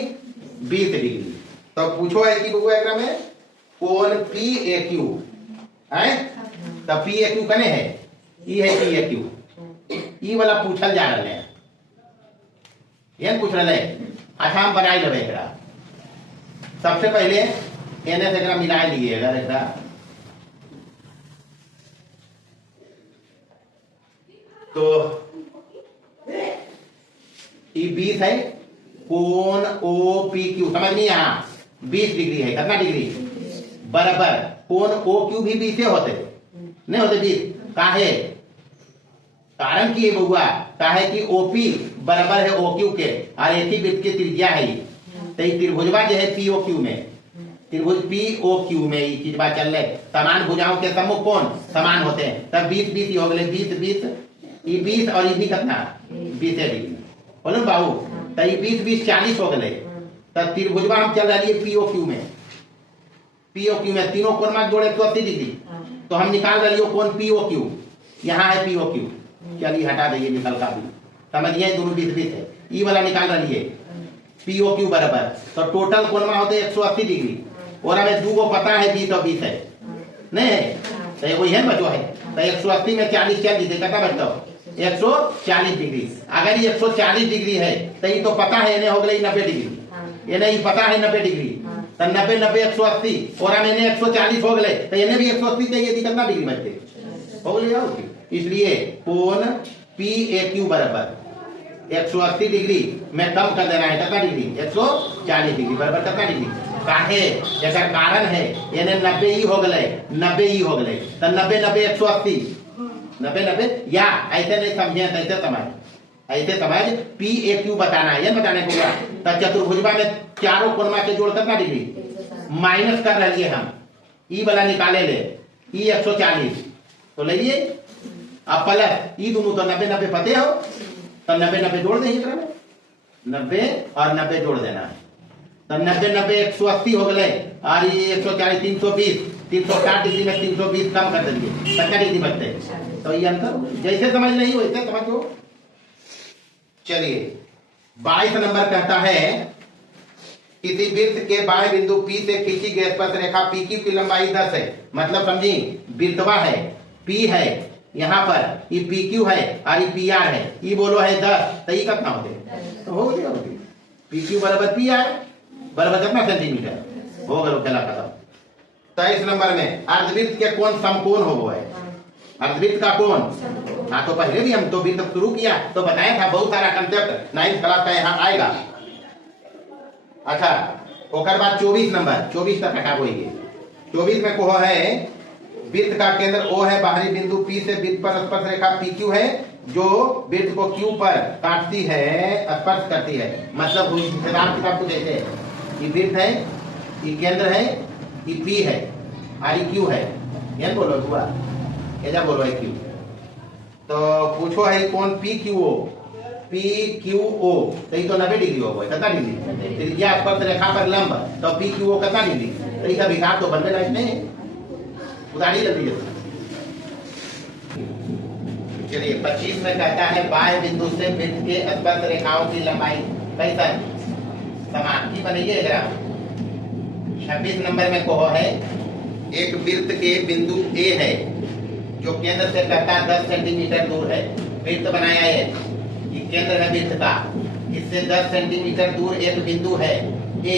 20 डिग्री। तो पूछो है कि बुआ एकरा में कोण PAQ है, तब PAQ कने है? ई है PAQ, ई वाला पूछल जा रहे हैं, ये पूछ रहे हैं। अच्छा हम बनाई लेवे एकरा। सबसे पहले एने से एकरा मिला लिए, अगर एकरा तो ई 20 है, कोण OPQ समझ नहीं, यहाँ 20 डिग्री है, कितना डिग्री? बराबर कोण OQ भी 20 होते नहीं होते 20? काहे? कारण की बउआ काहे कि OP बराबर है OQ के और एक ही वृत्त की त्रिज्या है, तो ये त्रिभुजवा जो है POQ में, त्रिभुज POQ में ये चीज बात चल रही। समान भुजाओं के सम्मुख कोण समान होते हैं, तब 20 20 हो गए, 20 20 ये 20 और ये भी कितना? 20 डिग्री बोलो बाबू, तो ये 20 20 40 हो गए, तब त्रिभुजवा हम चल रही है POQ में, पीओक्यू में तीनों कोण में जोड़े 180 डिग्री, तो हम निकाल रही हो कोण पीओक्यू, यहाँ है पीओक्यू, चलिए हटा देंगे निकल का भी, समझिए दोनों 20-20 है, ई वाला निकाल रही है पीओक्यू बराबर, तो टोटल कोण में होते 180 डिग्री, और हमें दो को पता है 20 और 20 है नहीं है, तो वही है बचो है, तो 180 में 40 कितना बचता हो 140 डिग्री। अगर ये 140 डिग्री है तो ये तो पता है इन्हें हो गई 90 डिग्री, ये नहीं पता है 90 डिग्री, तो 90 90 180 और हम इन्हें 140 हो गए, तो इन्हें भी 180 चाहिए थी, कितना डिग्री बचते हो गई, इसलिए कोण PAQ बराबर 180 डिग्री में कम कर देना है, कितना डिग्री 140 डिग्री बराबर कितना डिग्री काहे, जैसा कारण है इन्हें 90 ही हो गए, 90 ही हो गए, तो 90 90 180 90 90, या ऐसे नहीं समझे ऐसे समझ, ऐसे समझ PAQ बताना है, ये बताने को बोला, तो चतुर्भुजवा में चारों कोण के जोड़ कितना डिग्री माइनस कर रही है हम, ई वाला निकाले ले, ई 140 तो लीजिए, अब प्लस ई दोनों तो 90 90 पते हो, तो 90 90 जोड़ देंगे, 90 और 90 जोड़ देना है, तो 90 90 180 हो गए, और ये 140 320 360 डिग्री में 320 कम कर देंगे, कितना डिग्री बचते, तो ये अंतर जैसे समझ नहीं हो वैसे समझो। चलिए 22 नंबर कहता है किसी वृत्त के बाएं बिंदु P से खींची गई स्पर्श रेखा PQ की लंबाई 10 है, मतलब समझी वृत्तवा है P है यहाँ पर, ये PQ है और ये PR है, ये बोलो है 10, तो ये कितना होते, तो हो गया PQ बराबर PR बराबर कितना सेंटीमीटर हो गया, खेला खत्म। 23 नंबर में अर्धवृत्त के कोण समकोण हो है, अर्धवृत्त का कोण, हाँ तो पहले भी हम तो वृत्त शुरू किया तो बताया था, बहुत सारा कंसेप्ट 9th क्लास का यहाँ आएगा। अच्छा ओकर बाद 24 नंबर, 24 तक हटा होइए, 24 में को है वृत्त का केंद्र O है, बाहरी बिंदु P से वृत्त पर स्पर्श रेखा PQ है, जो वृत्त को Q पर काटती है, स्पर्श करती है, मतलब हिसाब किताब कुछ ऐसे है, ये वृत्त है, ये केंद्र है, ये P है और ये Q है, ये बोलो हुआ ऐसा बोलो है Q, तो पूछो है कौन PQO, PQO तो ये तो 90 डिग्री हो गया, कितना डिग्री त्रिज्या स्पर्श रेखा पर लंब, तो PQO कितना डिग्री, तो इसका हिसाब तो बनने लायक नहीं, उदाहरण लग रही है। चलिए 25 में कहता है बाएं बिंदु से वृत्त के स्पर्श रेखाओं की लंबाई कैसा समान की बनाइए ग्राफ। 26 नंबर में कहो है एक वृत्त के बिंदु A है जो केंद्र से कहता है 10 सेंटीमीटर दूर है, वृत्त बनाया है, ये केंद्र है वृत्त का, इससे 10 सेंटीमीटर दूर एक बिंदु है A,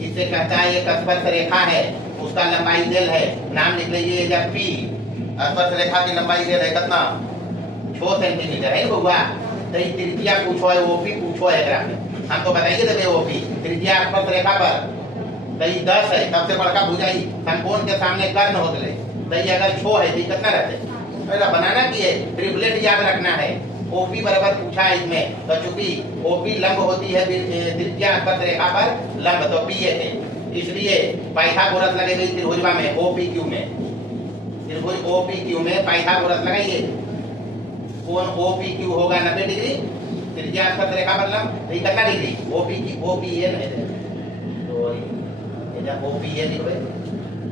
इससे कहता है एक स्पर्श रेखा है, उसका लंबाई डेल है, नाम लिख लीजिए जब P, स्पर्श रेखा की लंबाई डेल है कितना 6 सेंटीमीटर है बउआ, तो ये त्रिज्या पूछो है, OP पूछो है ग्राफ में, हम तो बताइए देते OP त्रिज्या स्पर्श रेखा पर, तो ये 10 है, सबसे बड़का भुजाई समकोण के सामने कर्ण हो गए, तो ये अगर 6 है तो कितना रहते, पहला बनाना की है, ट्रिपलेट याद रखना है, OP बराबर पूछा है इसमें, तो चूंकि OP लंब होती है त्रिज्या स्पर्श रेखा पर लंब, तो P है, इसलिए पाइथागोरस लगेगी त्रिभुजवा में OPQ में, त्रिभुज OPQ में पाइथागोरस लगाइए, कोण OPQ होगा 90 डिग्री, त्रिज्या स्पर्श रेखा पर लंब, तो कितना डिग्री OPA है, तो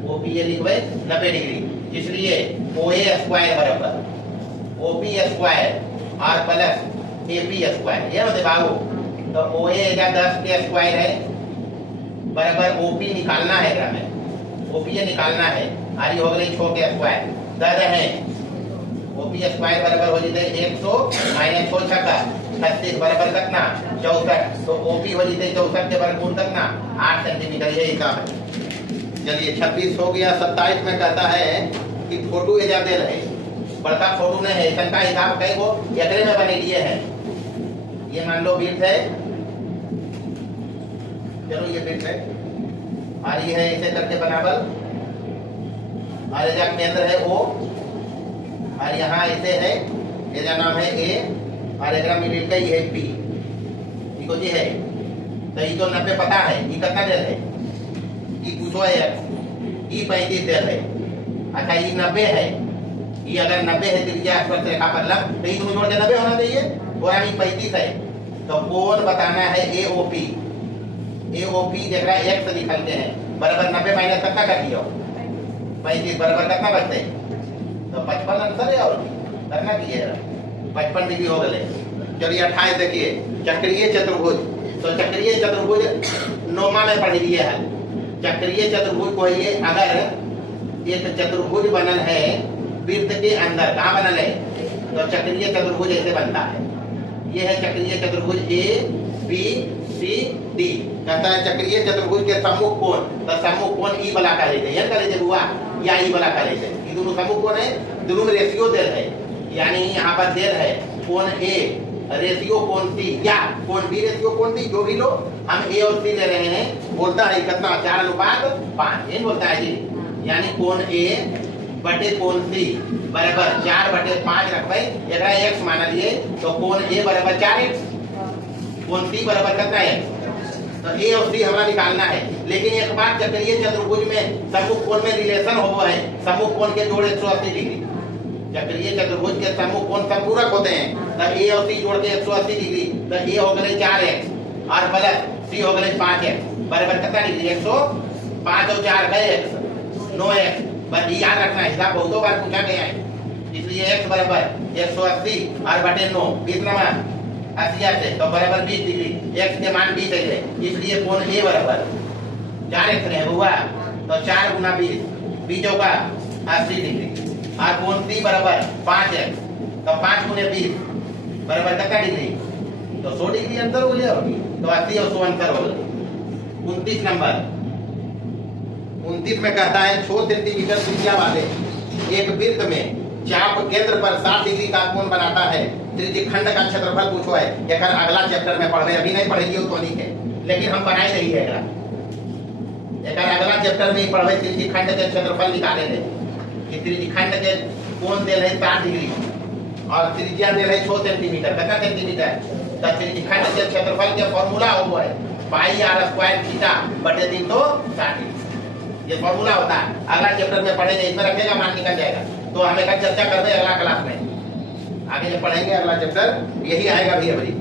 OPA लिखवे 90 डिग्री, इसलिए OA स्क्वायर बराबर OP स्क्वायर और प्लस AP स्क्वायर, ये होते बाबू, तो OA 10 के स्क्वायर है बराबर OP निकालना है ग्राम में, OPA निकालना है, और ये हो गई 6 के स्क्वायर 10 है, OP स्क्वायर बराबर हो जाते 100 माइनस 6 छक्का 36 बराबर कितना 64, तो OP हो जाते 64 के वर्गमूल कितना 8 सेंटीमीटर, ये हिसाब है। चलिए 26 हो गया। 27 में कहता है कि फोटो ये जाते रहे, बड़का फोटो नहीं है, इसका हिसाब कई को एकरे में बने लिए है, ये मान लो वृत्त है, चलो ये वृत्त है, और ये है इसे करके बनावल, और ये केंद्र है O, और यहाँ इसे है, ये नाम है A, और एक मिडिल का ये है P, ठीक जी है, तो ये तो 90 पता है, ये कितना देर है, ये पूछो है, ये 35 देर है, अच्छा ये 90 है, ये अगर 90 है त्रिज्या स्पर्श रेखा पर लंब, तो ये दोनों जोड़ के 90 होना चाहिए, और ये 35 है, तो कोण बताना है AOP, AOP जरा X निकलते हैं, बराबर 90 माइनस कितना कर दियो 35 बराबर कितना बचते तो 55 आंसर है और करना की है 55 डिग्री हो गए। चलिए 28 देखिए चक्रीय चतुर्भुज। तो चक्रीय चतुर्भुज नौमा में पढ़ लिए है। चक्रीय चतुर्भुज को ये अगर एक चतुर्भुज बनल है वृत्त के अंदर कहाँ बनल है तो चक्रीय चतुर्भुज ऐसे बनता है। ये है चक्रीय चतुर्भुज ए बी सी डी। कहता है चक्रीय चतुर्भुज के सम्मुख कोण तो सम्मुख कोण ई वाला का लेते हैं कर लेते हुआ या ई वाला का लेते हैं। ये दोनों सम्मुख कोण है दोनों में रेशियो देर है यानी यहाँ पर देर है कोण ए रेशियो कोण सी या कोण बी रेशियो कोण सी जो भी लो हम ए और सी ले रहे हैं। बोलता है कितना 4:5 ये बोलता है जी यानी कोण ए बटे कोण सी बराबर 4/5 रखबे एकरा x मान लिए तो कोण ए बराबर 4x कोण सी बराबर कितना है तो ए और सी हमरा निकालना है। लेकिन एक बात चक्रीय चतुर्भुज में सम्मुख कोण में रिलेशन होगा है सम्मुख कोण के जोड़ 180 डिग्री। चक्रीय चतुर्भुज के सम्मुख कोण संपूरक होते हैं तो ए और सी जोड़ के 180 डिग्री तो ए हो गए 4x और प्लस सी हो गए 5x बराबर कितना डिग्री 105 और 4 गए x 9x। बस याद रखना हिसाब बहुतों बार पूछा गया है इसलिए x बराबर 180 और बटे 9 20 नंबर 80 से तो बराबर 20 डिग्री x के मान 20 है इसलिए कोण a बराबर 4x है हुआ तो 4 गुना 20 होगा 80 डिग्री और कोण c बराबर 5x तो 5 गुने 20 बराबर कितना डिग्री तो 100 डिग्री अंतर हो गया तो 80 और 100 अंतर हो गया। 29 नंबर 29 में कहता है 6 सेंटीमीटर त्रिज्या वाले एक वृत्त में चाप केंद्र पर 60 डिग्री का कोण बनाता है। त्रिज्यखंड का क्षेत्रफल पूछो है एक अगला चैप्टर में पढ़े अभी नहीं पढ़ेगी तो नहीं है लेकिन हम बनाए नहीं है एक अगला चैप्टर में ही पढ़े त्रिज्यखंड के क्षेत्रफल निकाले थे कि त्रिज्यखंड के कोण दे रहे 60 डिग्री और त्रिज्या दे रहे 6 सेंटीमीटर कितना सेंटीमीटर तो त्रिज्यखंड के क्षेत्रफल के फॉर्मूला हो है पाई r स्क्वायर थीटा बटे 360 ये फॉर्मूला होता है। अगला चैप्टर में पढ़ेंगे इसमें रखेगा मान निकल जाएगा तो हम एक चर्चा करते हैं अगला क्लास में आगे जब पढ़ेंगे अगला चैप्टर यही आएगा भैया भाई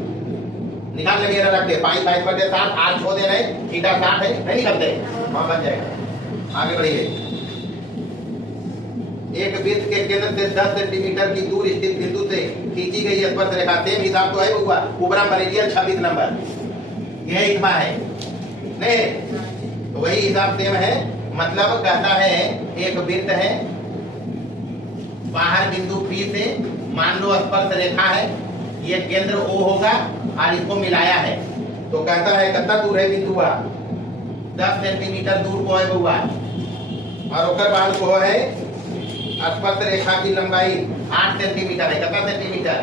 निकाल लेंगे रख के पाई 22 बटे 7 r छोड़ दे रहे थीटा 60 है नहीं निकलते वहां बन जाएगा। आगे बढ़िए एक वृत्त के केंद्र से 10 सेंटीमीटर की दूर स्थित बिंदु से खींची गई स्पर्श रेखा सेम हिसाब तो है हुआ ऊपरा मरीडियन 26 नंबर यह इतना है नहीं तो वही हिसाब सेम है। मतलब कहता है एक वृत्त है बाहर बिंदु P से मान लो स्पर्श रेखा है ये केंद्र O होगा और इसको मिलाया है तो कहता है कितना दूर है बिंदु 10 सेंटीमीटर दूर को है हुआ और ओकर बाद को है स्पर्श रेखा की लंबाई 8 सेंटीमीटर है कितना centimetre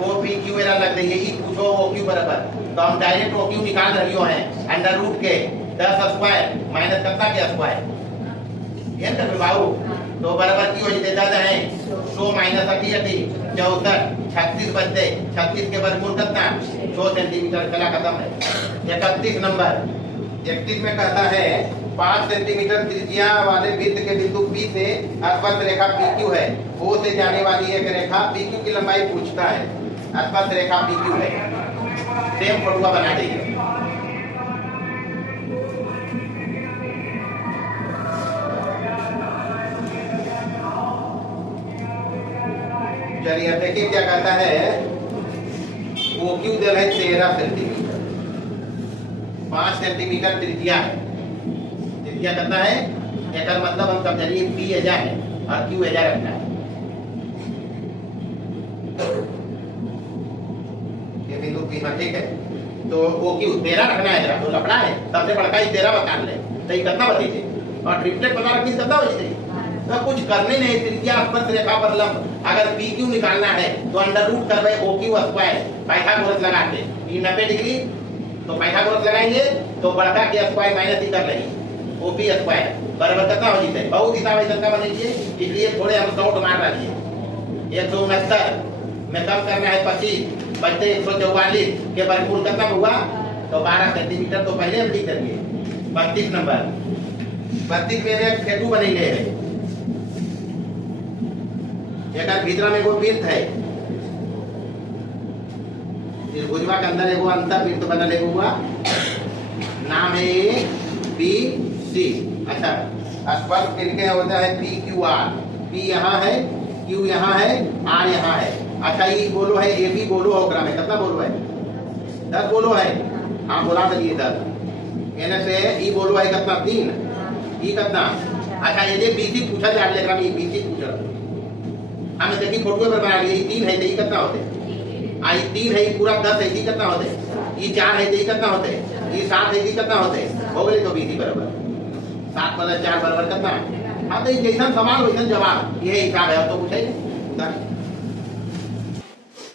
O P Q area लग रही है ई पूछो ओ क्यू बराबर तो हम डायरेक्ट ओ क्यू निकाल रही हैं अंडर रूट के 10 स्क्वायर माइनस कितना के स्क्वायर ये तो बाबू तो बराबर की हो जाते 10 है 100 माइनस 80 64 36 बचते 36 के वर्गमूल कितना 100 सेंटीमीटर चला खत्म है। 31 नंबर 31 में कहता है 5 सेंटीमीटर त्रिज्या वाले वृत्त के बिंदु P से स्पर्श रेखा PQ है O से जाने वाली एक रेखा PQ की लंबाई पूछता है स्पर्श रेखा PQ है सेम फोटो बना देंगे। चलिए देखिए क्या कहता है ओ क्यू दल है 13 सेंटीमीटर 5 सेंटीमीटर त्रिज्या है त्रिज्या कितना है एक मतलब हम समझिए P एजा है और Q एजा रखना है ये बिंदु P में ठीक है तो ओ क्यू 13 रखना है जरा तो लफड़ा है सबसे बड़का ही 13 बता ले तो ये कितना बतेजे और ट्रिपलेट पता रखनी कितना हो जाए तो कुछ करने नहीं त्रिज्या स्पर्श रेखा पर लंब अगर पी क्यू निकालना है तो अंडर रूट करवे ओ क्यू स्क्वायर पाइथागोरस लगा के ये 90 डिग्री तो पाइथागोरस लगाएंगे तो बड़का के स्क्वायर माइनस ही कर लेंगे ओ पी स्क्वायर बराबर कितना हो जाए बहुत हिसाब ऐसा का बनेगी इसलिए थोड़े हम शॉर्ट मार रहे हैं 169 में कम करना है 25 बचते 144 के वर्गमूल कितना हुआ तो 12 सेंटीमीटर तो पहले हम लिख देंगे। 32 नंबर 32 में एक हेतु बनेंगे एक भीतर में एगो वृत्त है त्रिभुजवा के अंदर एगो अंतर वृत्त बनल एगो हुआ नाम है बी सी। अच्छा, स्पर्श तिनके होता है पी क्यू आर। पी यहाँ है, क्यू यहाँ है, आर यहाँ है। अच्छा, ये बोलो है, ए बी बोलो होगा में कितना बोलो है? 10 बोलो है। हाँ बोला दीजिए 10। एन से ई बोलो है कितना? 3। ई कितना? अच्छा, ये बीसी पूछा जा रहा है, बीसी पूछ रहा हम देखिए फोटो पर बना लिए। 3 है तो ये कितना होते? आई 3 है पूरा 10 है, ये कितना होते? ये 4 है तो ये कितना होते? ये 7 है, ये कितना होते? हो गए तो बीसी बराबर 7 + 4 बराबर कितना? हाँ, तो जैसा सवाल वैसा जवाब, ये हिसाब है। अब तो पूछे।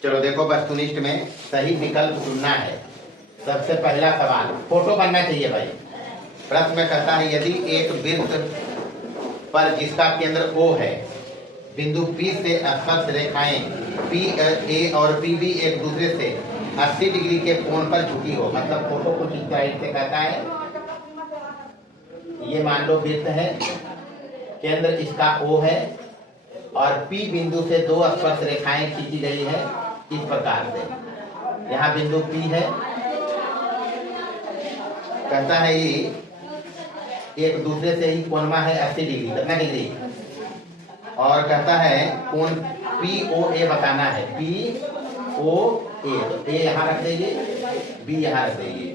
चलो देखो, वस्तुनिष्ठ में सही विकल्प चुनना है। सबसे पहला सवाल फोटो बनना चाहिए भाई। प्रश्न में कहता है यदि एक वृत्त पर जिसका केंद्र O है, बिंदु P से स्पर्श रेखाएं PA और PB एक दूसरे से 80 डिग्री के कोण पर झुकी हो। मतलब फोटो कुछ इस तरह से कहता है, ये मान लो वृत्त है, केंद्र इसका O है और P बिंदु से 2 स्पर्श रेखाएं खींची गई है इस प्रकार से। यहाँ बिंदु P है, कहता है ये एक दूसरे से ही कोण है 80 डिग्री। कितना डिग्री? और कहता है कोण POA बताना है। POA, तो A यहाँ रख देंगे, B यहाँ रख देंगे।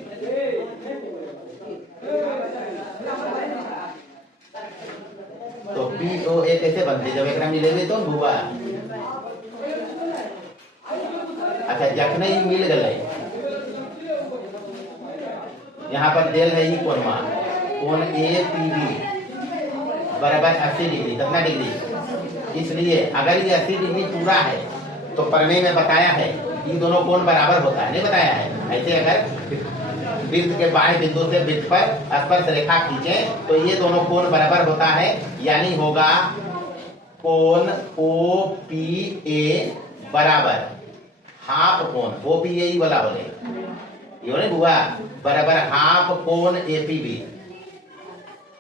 तो POA कैसे बनते? जब एक मिलेंगे तो बुआ। अच्छा, जखने ही मिल गए, यहाँ पर देल है कोण APB बराबर 80 डिग्री। कितना डिग्री? इसलिए अगर ये 80 डिग्री पूरा है तो प्रमेय में बताया है ये दोनों कोण बराबर होता है, नहीं बताया है? ऐसे अगर वृत्त के बाह्य बिंदु से वृत्त पर स्पर्श रेखा खींचे तो ये दोनों कोण बराबर होता है, यानी होगा कोण OPA बराबर हाफ कोण OPA ही वाला बोले, ये नहीं हुआ, बराबर हाफ कोण APB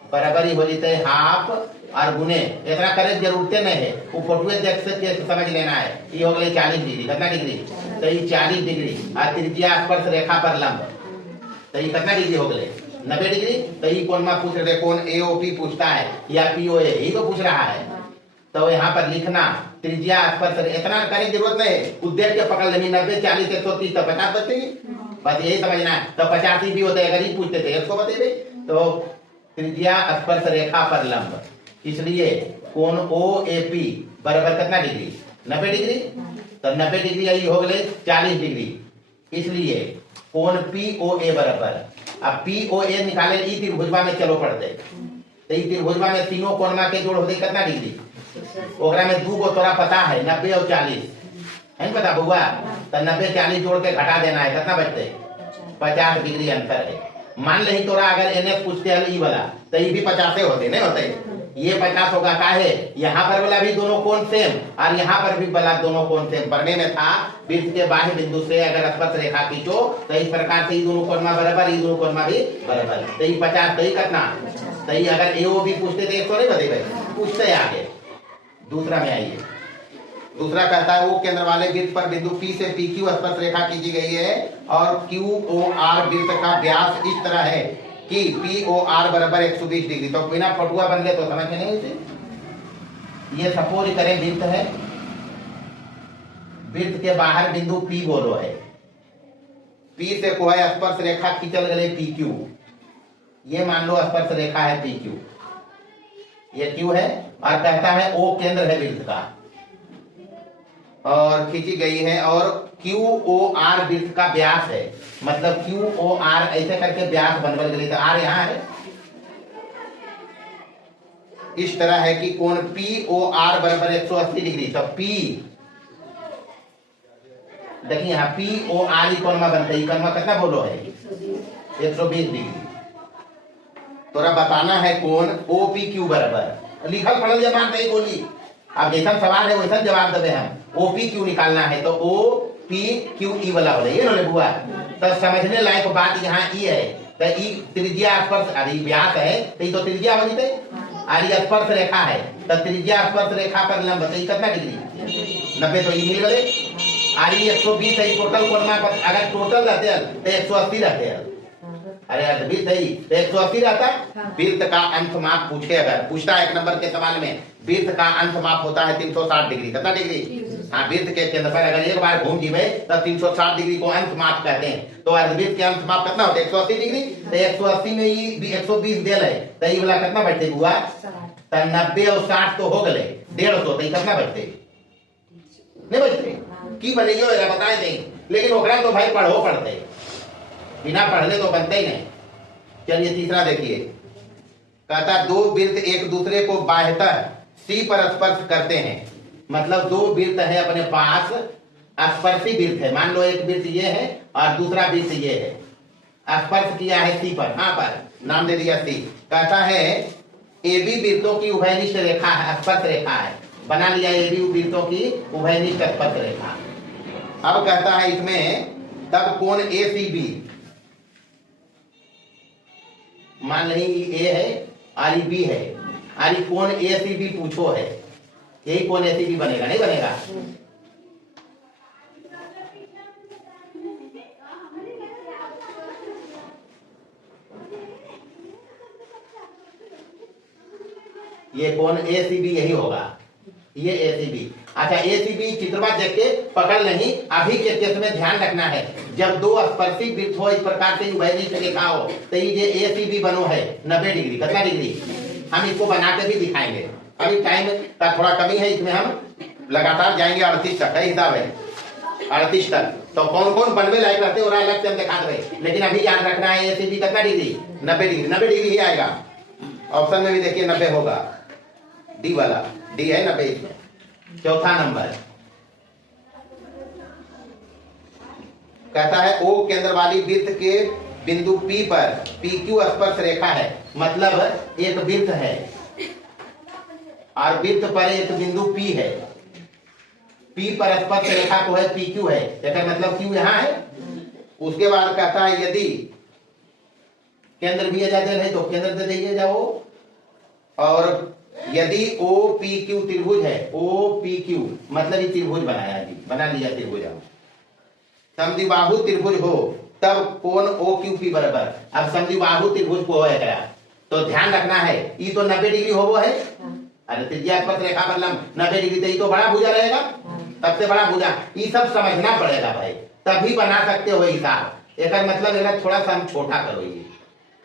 बराबर ही हो जाते है हाफ और गुने। इतना करे जरूरत नहीं है, वो फोटो देख सकते समझ लेना है। ये हो गए 40 डिग्री। कितना डिग्री? तो ये 40 डिग्री और त्रिज्या स्पर्श रेखा पर लंब, तो ये कितना डिग्री हो गए? 90 डिग्री। तो ये कोण में पूछ रहे, कौन AOP पूछता है या POA, यही तो पूछ रहा है। तो यहाँ पर लिखना त्रिज्या स्पर्श, इतना करे जरूरत नहीं है, उद्देश्य के पकड़ लेनी। 90 40 130 तो 50 बचेगी, बस यही समझना है। तो 85 भी होता है, अगर ये पूछते थे 100 बतेबे। तो त्रिज्या स्पर्श रेखा पर लंब, इसलिए कोण OAP बराबर कितना डिग्री? 90 डिग्री। तो 90 डिग्री यही हो गए 40 डिग्री, इसलिए कोण POA बराबर, अब POA निकाले ई त्रिभुजवा में चलो पड़ते, तो ई त्रिभुजवा में तीनों कोण के जोड़ होते कितना डिग्री? ओकरा में 2 को तोरा पता है, 90 और 40 है पता बुआ। तो 90 40 जोड़ के घटा देना है, कितना बचते? 50 डिग्री अंतर है। मान ले तोरा अगर NF पूछते हैं ई वाला, तो ये भी 50 होते नहीं होते? ये 50 होगा, का है यहाँ पर वाला भी दोनों कोण सेम और यहाँ पर भी वाला दोनों कोण सेम। पढ़ने में था वृत्त के बाह्य बिंदु से अगर स्पर्श रेखा खींचो तो इस प्रकार से ये दोनों कोण बराबर, ये दोनों कोण भी बराबर। तो ये 50, तो ये कितना? तो ये अगर AOB पूछते थे 100 नहीं बतेबे, पूछते आगे। दूसरा में आइए, दूसरा कहता है वो केंद्र वाले वृत्त पर बिंदु P से PQ स्पर्श रेखा खींची गई है और QOR वृत्त का व्यास इस तरह है कि POR बराबर 120 डिग्री। तो बिना फटुआ बन गए तो समझ में नहीं इसे। ये सपोज करें वृत्त है, वृत्त के बाहर बिंदु P बोलो है, P से को है स्पर्श रेखा खींचल गए PQ। ये मान लो स्पर्श रेखा है PQ, ये Q है और कहता है O केंद्र है वृत्त का और खींची गई है और QOR वृत्त का व्यास है। मतलब QOR ऐसे करके व्यास बनबल गई, तो R यहाँ है। इस तरह है कि कोण POR बराबर 180 डिग्री। तो P देखिए यहाँ POR कोण में बनता है, कोण में कितना बोलो है? 120 डिग्री। तोरा बताना है कोण OPQ बराबर, लिखल पढ़ल जब मानते ही बोली। अब जैसा सवाल है वैसा जवाब देवे हम। OPQ निकालना है तो OPQE वाला हो ये ना बुआ। तो समझने लायक बात यहाँ ई है, तो ई त्रिज्या स्पर्श अरे व्यास है, तो ये तो त्रिज्या हो जाते, और ये स्पर्श रेखा है, तो त्रिज्या स्पर्श रेखा पर लंब, तो ये कितना डिग्री? 90। तो ये मिल गए। और ये 120 है टोटल कोण में, अगर टोटल रहते तो 180 रहते हैं। अरे अर्धवृत्त है ही तो 180 रहता है। वृत्त का अंत माप पूछे, अगर पूछता है 1 नंबर के सवाल में, वृत्त का अंत माप होता है 360 डिग्री। कितना डिग्री? हाँ, वृत्त के केंद्र पर अगर एक बार घूम जीवे तो 360 डिग्री को अंत माप कहते हैं। तो अर्धवृत्त के अंत माप कितना होता है? 180 डिग्री। तो 180 में ही 120 देल है तो ये वाला कितना बैठे हुआ? 90 और 60 तो हो गए 150, तो कितना बैठते? नहीं बचते की बने बताए नहीं, लेकिन ओकरा तो भाई पढ़ो पढ़ते, बिना पढ़ने तो बनते ही नहीं। चलिए तीसरा देखिए, कहता दो वृत्त एक दूसरे को बाह्यतः सी पर स्पर्श करते हैं। मतलब दो वृत्त है अपने पास, स्पर्शी वृत्त है। मान लो एक वृत्त ये है और दूसरा वृत्त ये है, स्पर्श किया है सी पर, हाँ पर नाम दे दिया सी। कहता है एबी वृत्तों की उभयनिष्ठ रेखा है, स्पर्श रेखा है, बना लिया एबी वृत्तों की उभयनिष्ठ स्पर्श रेखा। अब कहता है इसमें तब कोण एसीबी, मान ली ए है और बी है और कोण एसीबी पूछो है, यही कोण एसीबी बनेगा, नहीं बनेगा? ये कोण एसीबी यही होगा, ये एसीबी। अच्छा, एसीबी चित्रवा देख के पकड़ नहीं, अभी के केस में ध्यान रखना है, जब दो स्पर्शी वृत्त हो इस प्रकार से उभयनिष्ठ रेखा हो तो ये एसीबी बनो है 90 डिग्री। कितना डिग्री? हम इसको बना के भी दिखाएंगे। अभी टाइम का थोड़ा कमी है, इसमें हम लगातार जाएंगे 38 तक, है हिसाब है 38 तक। तो कौन कौन बनवे लायक रहते और अलग से हम दिखा देंगे, लेकिन अभी याद रखना है एसीबी कितना डिग्री? 90 डिग्री। 90 डिग्री ही आएगा। ऑप्शन में भी देखिए 90 होगा, डी वाला, डी है 90 इसमें। चौथा नंबर कहता है ओ केंद्र वाली वृत्त के बिंदु P पर PQ स्पर्श रेखा है। मतलब एक वृत्त है और वृत्त पर एक बिंदु P है, P पर स्पर्श रेखा को है PQ है, इसका मतलब Q यहाँ है। उसके बाद कहता है यदि केंद्र दिए जाते हैं तो केंद्र दे दिए जाओ, और यदि OPQ त्रिभुज है, OPQ मतलब ये त्रिभुज बनाया जी, बना लिया त्रिभुज। समद्विबाहु त्रिभुज हो तब कोण OQP बराबर। अब समद्विबाहु त्रिभुज को है क्या तो ध्यान रखना है, ये तो 90 डिग्री होवो है, अरे त्रिज्या स्पर्श रेखा पर लंब 90 डिग्री, तो ये तो बड़ा भुजा रहेगा, सबसे बड़ा भुजा। ये सब समझना पड़ेगा भाई, तभी बना सकते हो हिसाब। एक मतलब है थोड़ा सा हम छोटा करो, ये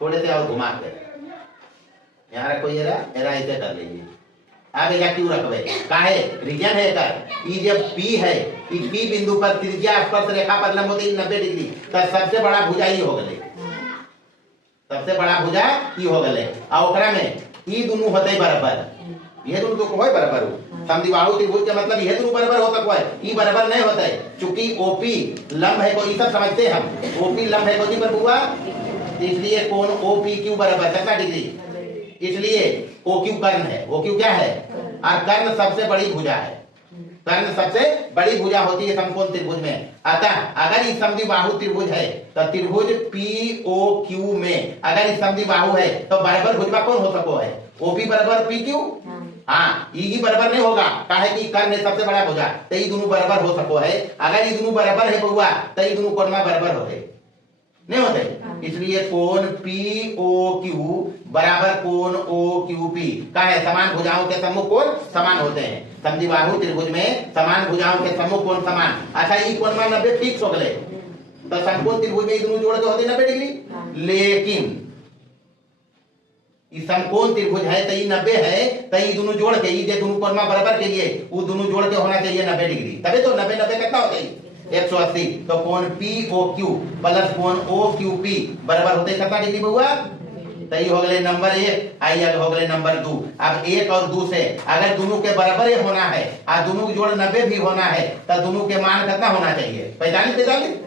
थोड़े से और घुमा कर यहाँ रखो, ये ऐसे कर लीजिए। आगे या क्यों रखवे काहे रीजन है कर, ये जब P है, इस P बिंदु पर त्रिज्या स्पर्श रेखा पर लंब होती है 90 डिग्री, तो सबसे बड़ा भुजा ही हो गए, सबसे बड़ा भुजा ही हो गए। और ओकरा में ये दोनों होते बराबर, ये दोनों तो कोई बराबर हो। समद्विबाहु त्रिभुज का मतलब ये दोनों बराबर हो सको है, ये बराबर नहीं होता है, चूंकि OP लंब है को ये सब समझते हैं हम, OP लंब है को पर हुआ, इसलिए कोण OPQ बराबर 70 डिग्री, इसलिए OQ कर्ण है। OQ क्या है? और कर्ण सबसे बड़ी भुजा है, कर्ण सबसे बड़ी भुजा होती है समकोण त्रिभुज में। अतः अगर ये समद्विबाहु त्रिभुज है तो त्रिभुज POQ में अगर ये समद्विबाहु है तो बराबर भुजा कौन हो सको है? OP बराबर PQ। हाँ, ये बराबर नहीं होगा, काहे कि कर्ण है सबसे बड़ा भुजा, तो ये दोनों बराबर हो सको है। अगर ये दोनों बराबर है बउआ तो ये दोनों कोण में बराबर होते नहीं होते, इसलिए कोण POQ बराबर कोण OQP का है। समान भुजाओं के सम्मुख कोण समान होते हैं, समद्विबाहु त्रिभुज में समान भुजाओं के सम्मुख कोण समान। अच्छा, ये कोण में 90 फिक्स हो गए, तो समकोण त्रिभुज में दोनों जोड़ के होते 90 डिग्री। लेकिन ये समकोण त्रिभुज है तो ये 90 है, तो ये दोनों जोड़ के ये दोनों कोण में बराबर के लिए वो दोनों जोड़ के होना चाहिए 90 डिग्री, तभी तो 90 90 कितना होता है 180। तो कोण POQ प्लस कोण OQP बराबर होते कितना डिग्री बउआ? तो ये हो गए नंबर 1, आई हो गए नंबर 2। अब 1 और 2 से अगर दोनों के बराबर ही होना है और दोनों के जोड़ 90 भी होना है तो दोनों के मान कितना होना चाहिए? 45 45।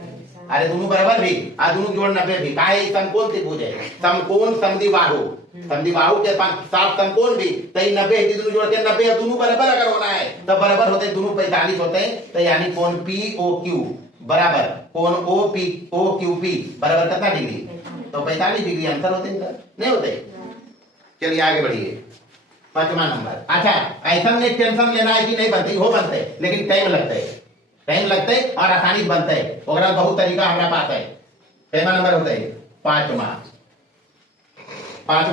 अरे दोनों बराबर भी और दोनों जोड़ 90 भी, काहे समकोण त्रिभुज है, समकोण समद्विबाहु, समद्विबाहु के साथ समकोण भी, तो 90 दोनों जोड़ के 90 और दोनों बराबर अगर होना है तो बराबर होते दोनों 45 होते हैं। तो यानी कोण POQ बराबर कोण OQP बराबर कितना डिग्री? तो 45 डिग्री आंसर होते हैं, नहीं होते। चलिए आगे बढ़िए, 5वां नंबर। अच्छा, ऐसा नहीं टेंशन लेना है कि नहीं बनती, हो बनते लेकिन टाइम लगता है, टाइम लगता है और आसानी बनता है, ओकरा बहुत तरीका हमारा पास है। 6वां नंबर होता है पांचवा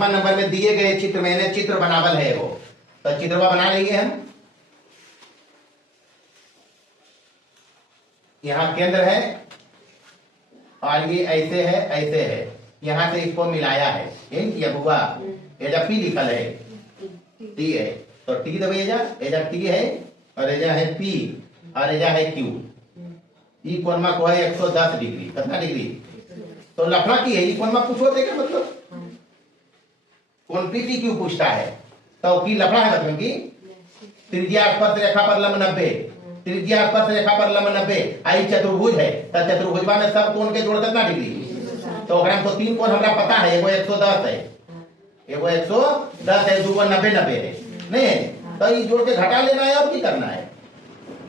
नंबर में दिए गए चित्र में चित्र बनावल है वो, तो चित्रवा बना लेंगे हम। यहाँ केंद्र है और ये ऐसे है, यहां से इसको मिलाया है, ये बुआ ये जब पी लिखल है, टी है तो टी दबे एजा टी है और एजा है पी और एजा है क्यू। ई कोणमा को है 110 डिग्री, कितना डिग्री? तो लफड़ा की है, ई कोणमा पूछो थे क्या मतलब कौन पी क्यू पूछता है, तो की लफड़ा है मतलब की त्रिज्या स्पर्श रेखा पर लंब 90, त्रिज्या स्पर्श रेखा पर लंब 90, आई चतुर्भुज है तो चतुर्भुजवा में सब कोण के जोड़ कितना डिग्री? तो ओकरा तो तीन कोण हमरा पता है, एगो 110 है, एगो 110 है, दूगो 90 है, नहीं है तो ये जोड़ के घटा लेना है और की करना है,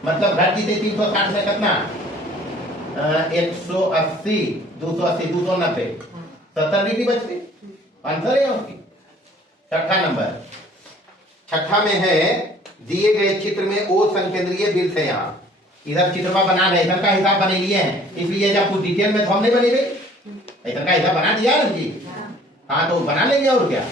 मतलब घट जीते 360 में कितना 180, 280, 290, 70 डिग्री बचती, आंसर है उसकी। छठा में है दिए गए चित्र में ओ संकेंद्रीय वृत्त है, यहाँ इधर चित्रवा बना है, इधर का हिसाब बने लिए हैं, इसलिए जब कुछ डिटेल में तो हम नहीं बने गए, इधर का हिसाब बना दिया ना जी, हाँ तो बना लेंगे और क्या।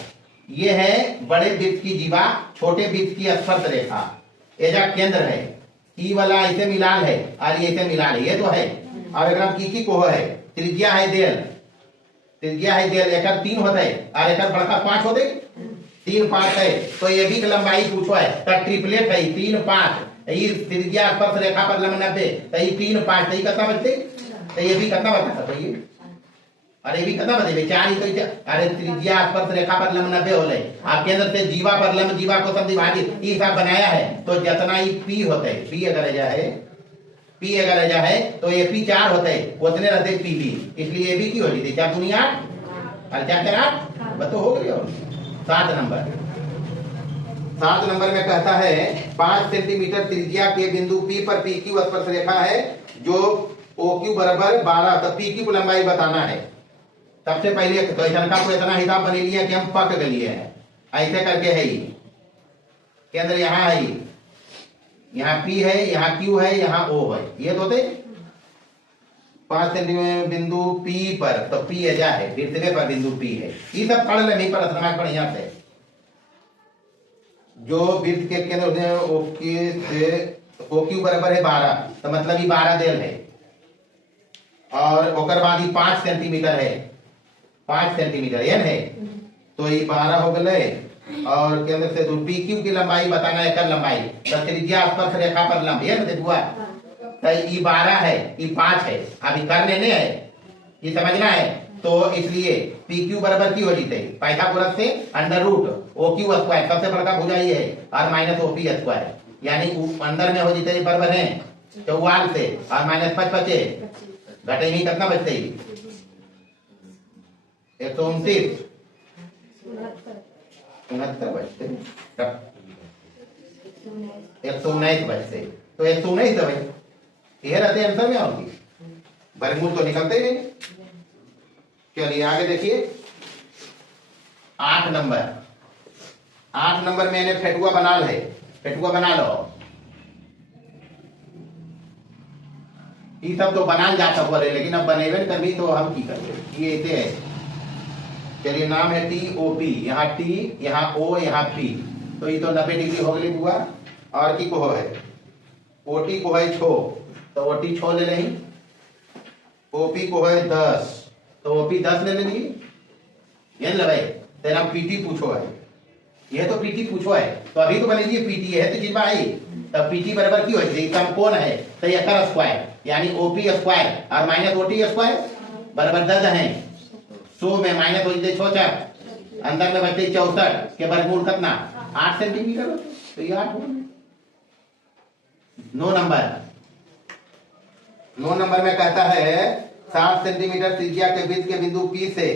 ये है बड़े वृत्त की जीवा, छोटे वृत्त की स्पर्श रेखा, एजा केंद्र है, ई वाला ऐसे मिलाल है और ये ऐसे मिलाल है, ये तो है। और एकदम की को है, त्रिज्या है देल, एक 3 होते और एक बड़का 5 होते, 3 5 है, तो ये भी लंबाई पूछो है तो ट्रिपलेट है 3 5, त्रिज्या स्पर्श रेखा पर लंब 90, तो ये 3 5 तो ये कितना बचते, तो ये भी कितना बता सकते ये, अरे भी कितना बचे 4 ही तो, अरे त्रिज्या स्पर्श रेखा पर लंब 90 होले और केंद्र से जीवा पर लंब, जीवा को सब विभाजित ये हिसाब बनाया है, तो जितना ही पी होते है, पी अगर ऐसा है तो ये पी 4 होते है, उतने रहते पी भी, इसलिए ये भी की हो जाती 4 दूनी 8 और 4 4 8, बस तो हो गया। 7 नंबर में कहता है 5 सेंटीमीटर त्रिज्या के बिंदु P पर PQ स्पर्श रेखा है जो OQ बराबर 12, तो PQ की लंबाई बताना है। सबसे पहले तो ऐसा को इतना हिसाब बने लिया कि हम पक गए हैं, ऐसे करके है, केंद्र यहाँ है, यहाँ P है, यहाँ Q है, यहाँ O है, ये तो थे 5 सेंटीमीटर बिंदु P पर, तो P एजा है, वृत्त पर बिंदु P है, ये सब पढ़ ले नहीं पढ़ समाज बढ़िया से। जो वृत्त के केंद्र OQ बराबर है 12, तो मतलब ये 12 देल है, और ओकर बाद ये 5 सेंटीमीटर है, 5 सेंटीमीटर एन है, तो ये 12 हो गए, और केंद्र से दूर PQ की लंबाई बताना है, कर लंबाई तो त्रिज्या स्पर्श रेखा पर लंब ये ना हुआ, तो ये 12 है, ये 5 है, अभी कर लेने है, ये समझना है, तो इसलिए PQ बराबर की हो जीते पाइथागोरस से अंडर रूट OQ स्क्वायर, सबसे बड़का भुजा ये है, और माइनस OP स्क्वायर, यानी अंदर में हो जीते बराबर है 44 से और माइनस 5 बचे, घटे नहीं कितना बचते 129 बचते, 119 बचते, तो 119 भाई ये रहते आंसर में, और वर्गमूल तो निकलते ही नहीं। चलिए आगे देखिए 8 नंबर में इन्हें फेटुआ बना ले, फेटुआ बना लो, ये सब तो बना जा सकते है, लेकिन अब बनेबे कभी तो हम की करेंगे, ये ऐसे है। चलिए नाम है TOP, यहाँ T, यहाँ O, यहाँ P, तो ये तो 90 डिग्री हो गई बुआ, और की को है OT को है 6, तो OT 6 ले लें, OP को है 10, तो OP 10 ले लेंगे, ये ले भाई, तेरा PT पूछो है, ये तो PT पूछो है, तो अभी तो बनेगी PT है, तो जितना आई तब PT बराबर की होती है, कौन है तो ये कर स्क्वायर, यानी OP स्क्वायर और माइनस OT स्क्वायर बराबर 10 है, 100 में माइनस हो जाते 64, अंदर में बचते 64 के वर्गमूल कितना 8 सेंटीमीटर, तो ये 8 हो। 9 नंबर में कहता है 7 सेंटीमीटर त्रिज्या के वृत्त के बिंदु P से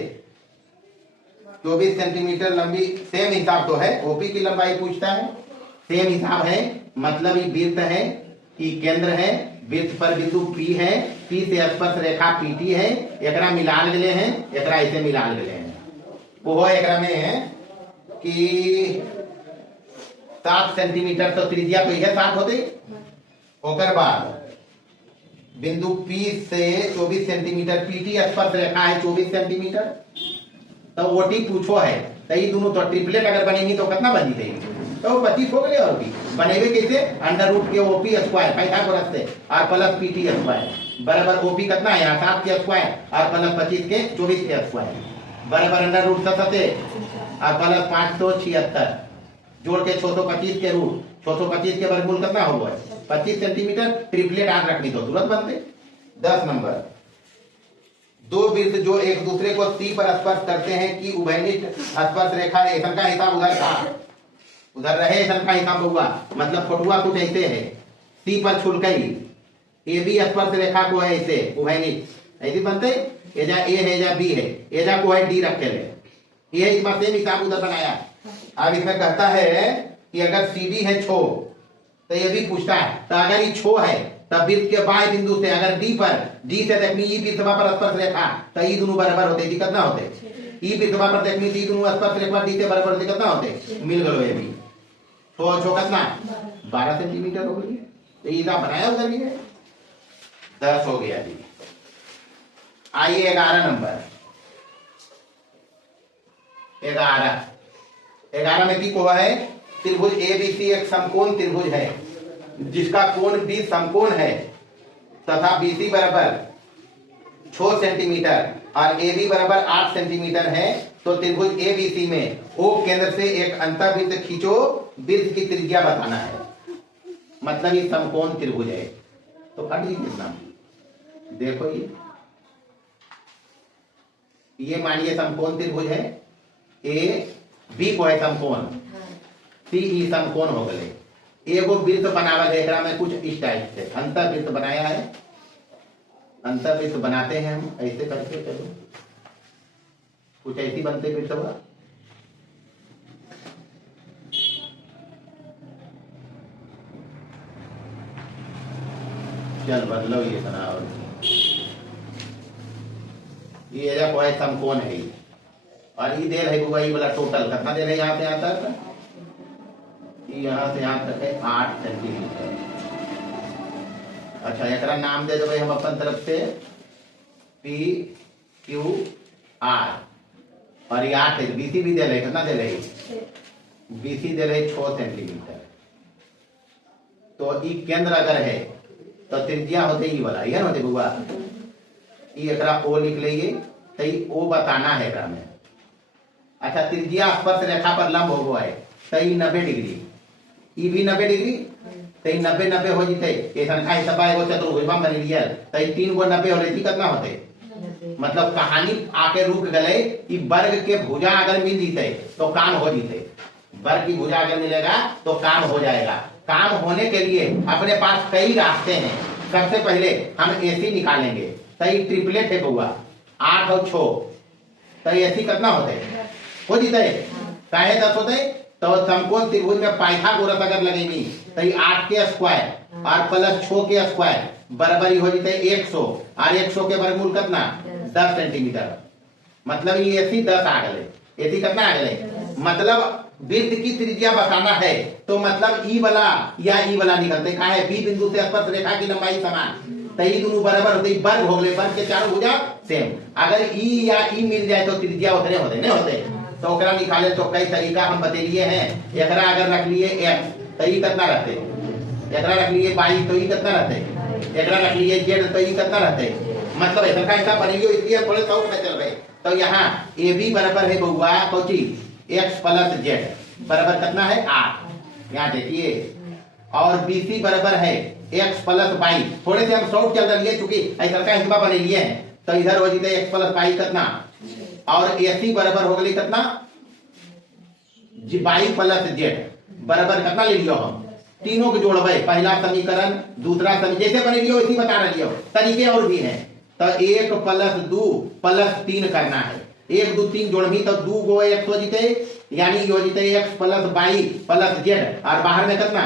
24 सेंटीमीटर लंबी, सेम हिसाब तो है, OP की लंबाई पूछता है, सेम हिसाब है, मतलब ये वृत्त है, ये केंद्र है, वृत्त पर बिंदु P है, P से स्पर्श रेखा PT है, एकरा मिलान गए हैं, एकरा ऐसे मिलान गए हैं, वो एकरा में है कि 7 सेंटीमीटर, तो त्रिज्या तो यह 7 होते, ओकर बाद बिंदु P से 24 सेंटीमीटर, पीटी स्पर्श रेखा है 24 सेंटीमीटर, तो ओटी पूछो है, तो ये दोनों तो ट्रिपलेट अगर बनेगी तो कितना बनी थे, तो 25 हो गए। और भी बनेगे कैसे, अंडर रूट के ओपी स्क्वायर पाइथागोरस से और प्लस पीटी स्क्वायर बराबर ओपी कितना है यहाँ 7 के स्क्वायर और प्लस 25 के 24 के स्क्वायर बराबर अंडर रूट 77 और प्लस 576 जोड़ के 625 के रूट 625 के वर्गमूल कितना होगा 25 सेंटीमीटर। ट्रिपलेट आग रखनी तो तुरंत बनते। 10 नंबर, दो वृत्त जो एक दूसरे को सी पर स्पर्श करते हैं कि उभयनिष्ठ स्पर्श रेखा रेखन का हिसाब उधर था, उधर रहे ऐसा का हिसाब हुआ, मतलब फोटुआ कुछ ऐसे है, सी पर छुल गई, ए बी स्पर्श रेखा को है ऐसे उभयनिष्ठ ऐसे बनते, एजा ए है एजा बी है, एजा को है डी रखे ले, ये इस बार सेम हिसाब उधर बनाया। अब इसमें कहता है कि अगर सी डी है छो, तो ये भी पूछता है, तो अगर ये छो है तब वृत्त के बाएं बिंदु से अगर डी पर डी से देखनी ई वृत्तवा पर स्पर्श रेखा, तो ये दोनों बराबर होते, दिक्कत ना होते, ई वृत्तवा पर देखनी थी दोनों स्पर्श रेखा डी से बराबर दिक्कत ना होते, मिल गए ये भी। तो छो कितना 12 सेंटीमीटर हो गई, तो ये बनाया उधर भी है। 10 हो गया जी। आइए 11 नंबर, 11 में की को है त्रिभुज एबीसी एक समकोण त्रिभुज है जिसका कोण बी समकोण है तथा बीसी बराबर 6 सेंटीमीटर और एबी बराबर 8 सेंटीमीटर है, तो त्रिभुज एबीसी में ओ केंद्र से एक अंतःवृत्त खींचो, वृत्त की त्रिज्या बताना है, मतलब ये समकोण त्रिभुज है। तो फट जी कितना देखो, ये मानिए समकोण त्रिभुज है, ए बी को है समकोण, सी ई समकोण हो गए, एगो वृत्त बनावा एकरा में कुछ इस टाइप से अंतःवृत्त बनाया है, अंतःवृत्त बनाते हैं हम ऐसे करके, चलो कुछ ऐसी बनते वृत्त हुआ। चल बदलो ये बनाओ, ये एजा को है समकोण है और ये दे रहे बुआ ये वाला टोटल कितना दे रहे यहाँ से यहाँ तक, यहाँ से यहाँ तक है 8 सेंटीमीटर। अच्छा एक नाम दे देवे हम अपन तरफ से पी क्यू आर और ये 8 है, बीसी भी दे रहे, कितना दे रहे, बीसी दे रहे 6 सेंटीमीटर। तो ई केंद्र अगर है तो त्रिज्या होते ही वाला ये होते बुआ, ई एकरा ओ लिख लीजिए, तो ई ओ बताना है एकरा में। अच्छा त्रिज्या स्पर्श रेखा पर लंब हो है, तो ई 90 डिग्री, ई भी 90 डिग्री, तो ई 90 90 हो जीते, ये संख्या हिसाब एगो चतुर्भुज बन लिया, तो ई 3 गो 90 होले थी कितना होते, मतलब कहानी आके रुक गए कि वर्ग के भुजा अगर मिल जीते तो काम हो जीते, वर्ग की भुजा अगर मिलेगा तो काम हो जाएगा। काम होने के लिए अपने पास कई रास्ते हैं। सबसे पहले हम एसी निकालेंगे, तो ये ट्रिपलेट है बउआ 8 और 6, तो एसी कितना होते हो जीते, काहे 10 होते, तो समकोण त्रिभुज में पाइथागोरस अगर लगेगी तो ये 8 के स्क्वायर और प्लस 6 के स्क्वायर बराबर हो जाते 100 और 100 के वर्गमूल कितना 10 सेंटीमीटर, मतलब ये एसी 10 आ गए, एसी कितना आ गए, मतलब वृत्त की त्रिज्या बताना है, तो मतलब ई वाला या ई वाला निकलते कहा है, बी बिंदु से स्पर्श रेखा की लंबाई समान, तो ई दोनों बराबर होते, वर्ग हो गए, वर्ग के चारों भुजा सेम, अगर ई या ई मिल जाए तो त्रिज्या उतने होते नहीं होते, तो ओकरा निकाले तो कई तरीका हम बतेलिए हैं। एकरा अगर रख लिए x तो ई कितना रहते, एकरा रख लिए y तो ई कितना रहते, एकरा रख लिए z तो ई कितना रहते, मतलब ऐसा का हिसाब बनेगी, इसलिए थोड़े शौक में चल रहे। तो यहाँ ए बी बराबर है बउआ कोची x प्लस z बराबर कितना है 8, यहाँ देखिए, और BC बराबर है x प्लस y, थोड़े से हम शॉर्ट चल रही है चूंकि ऐसा का हिसाब बने लिए हैं, तो इधर हो जाते x प्लस y कितना, और AC बराबर हो गई कितना y प्लस z बराबर कितना ले लियो, हम तीनों को जोड़बे, पहला समीकरण दूसरा समीकरण जैसे बने लियो इसी बता रही हो, तरीके और भी हैं। तो 1 प्लस 2 प्लस 3 करना है, 1 2 3 जोड़मी तो 2 गो x हो जीते, यानी हो जीते x plus y plus z, और बाहर में कितना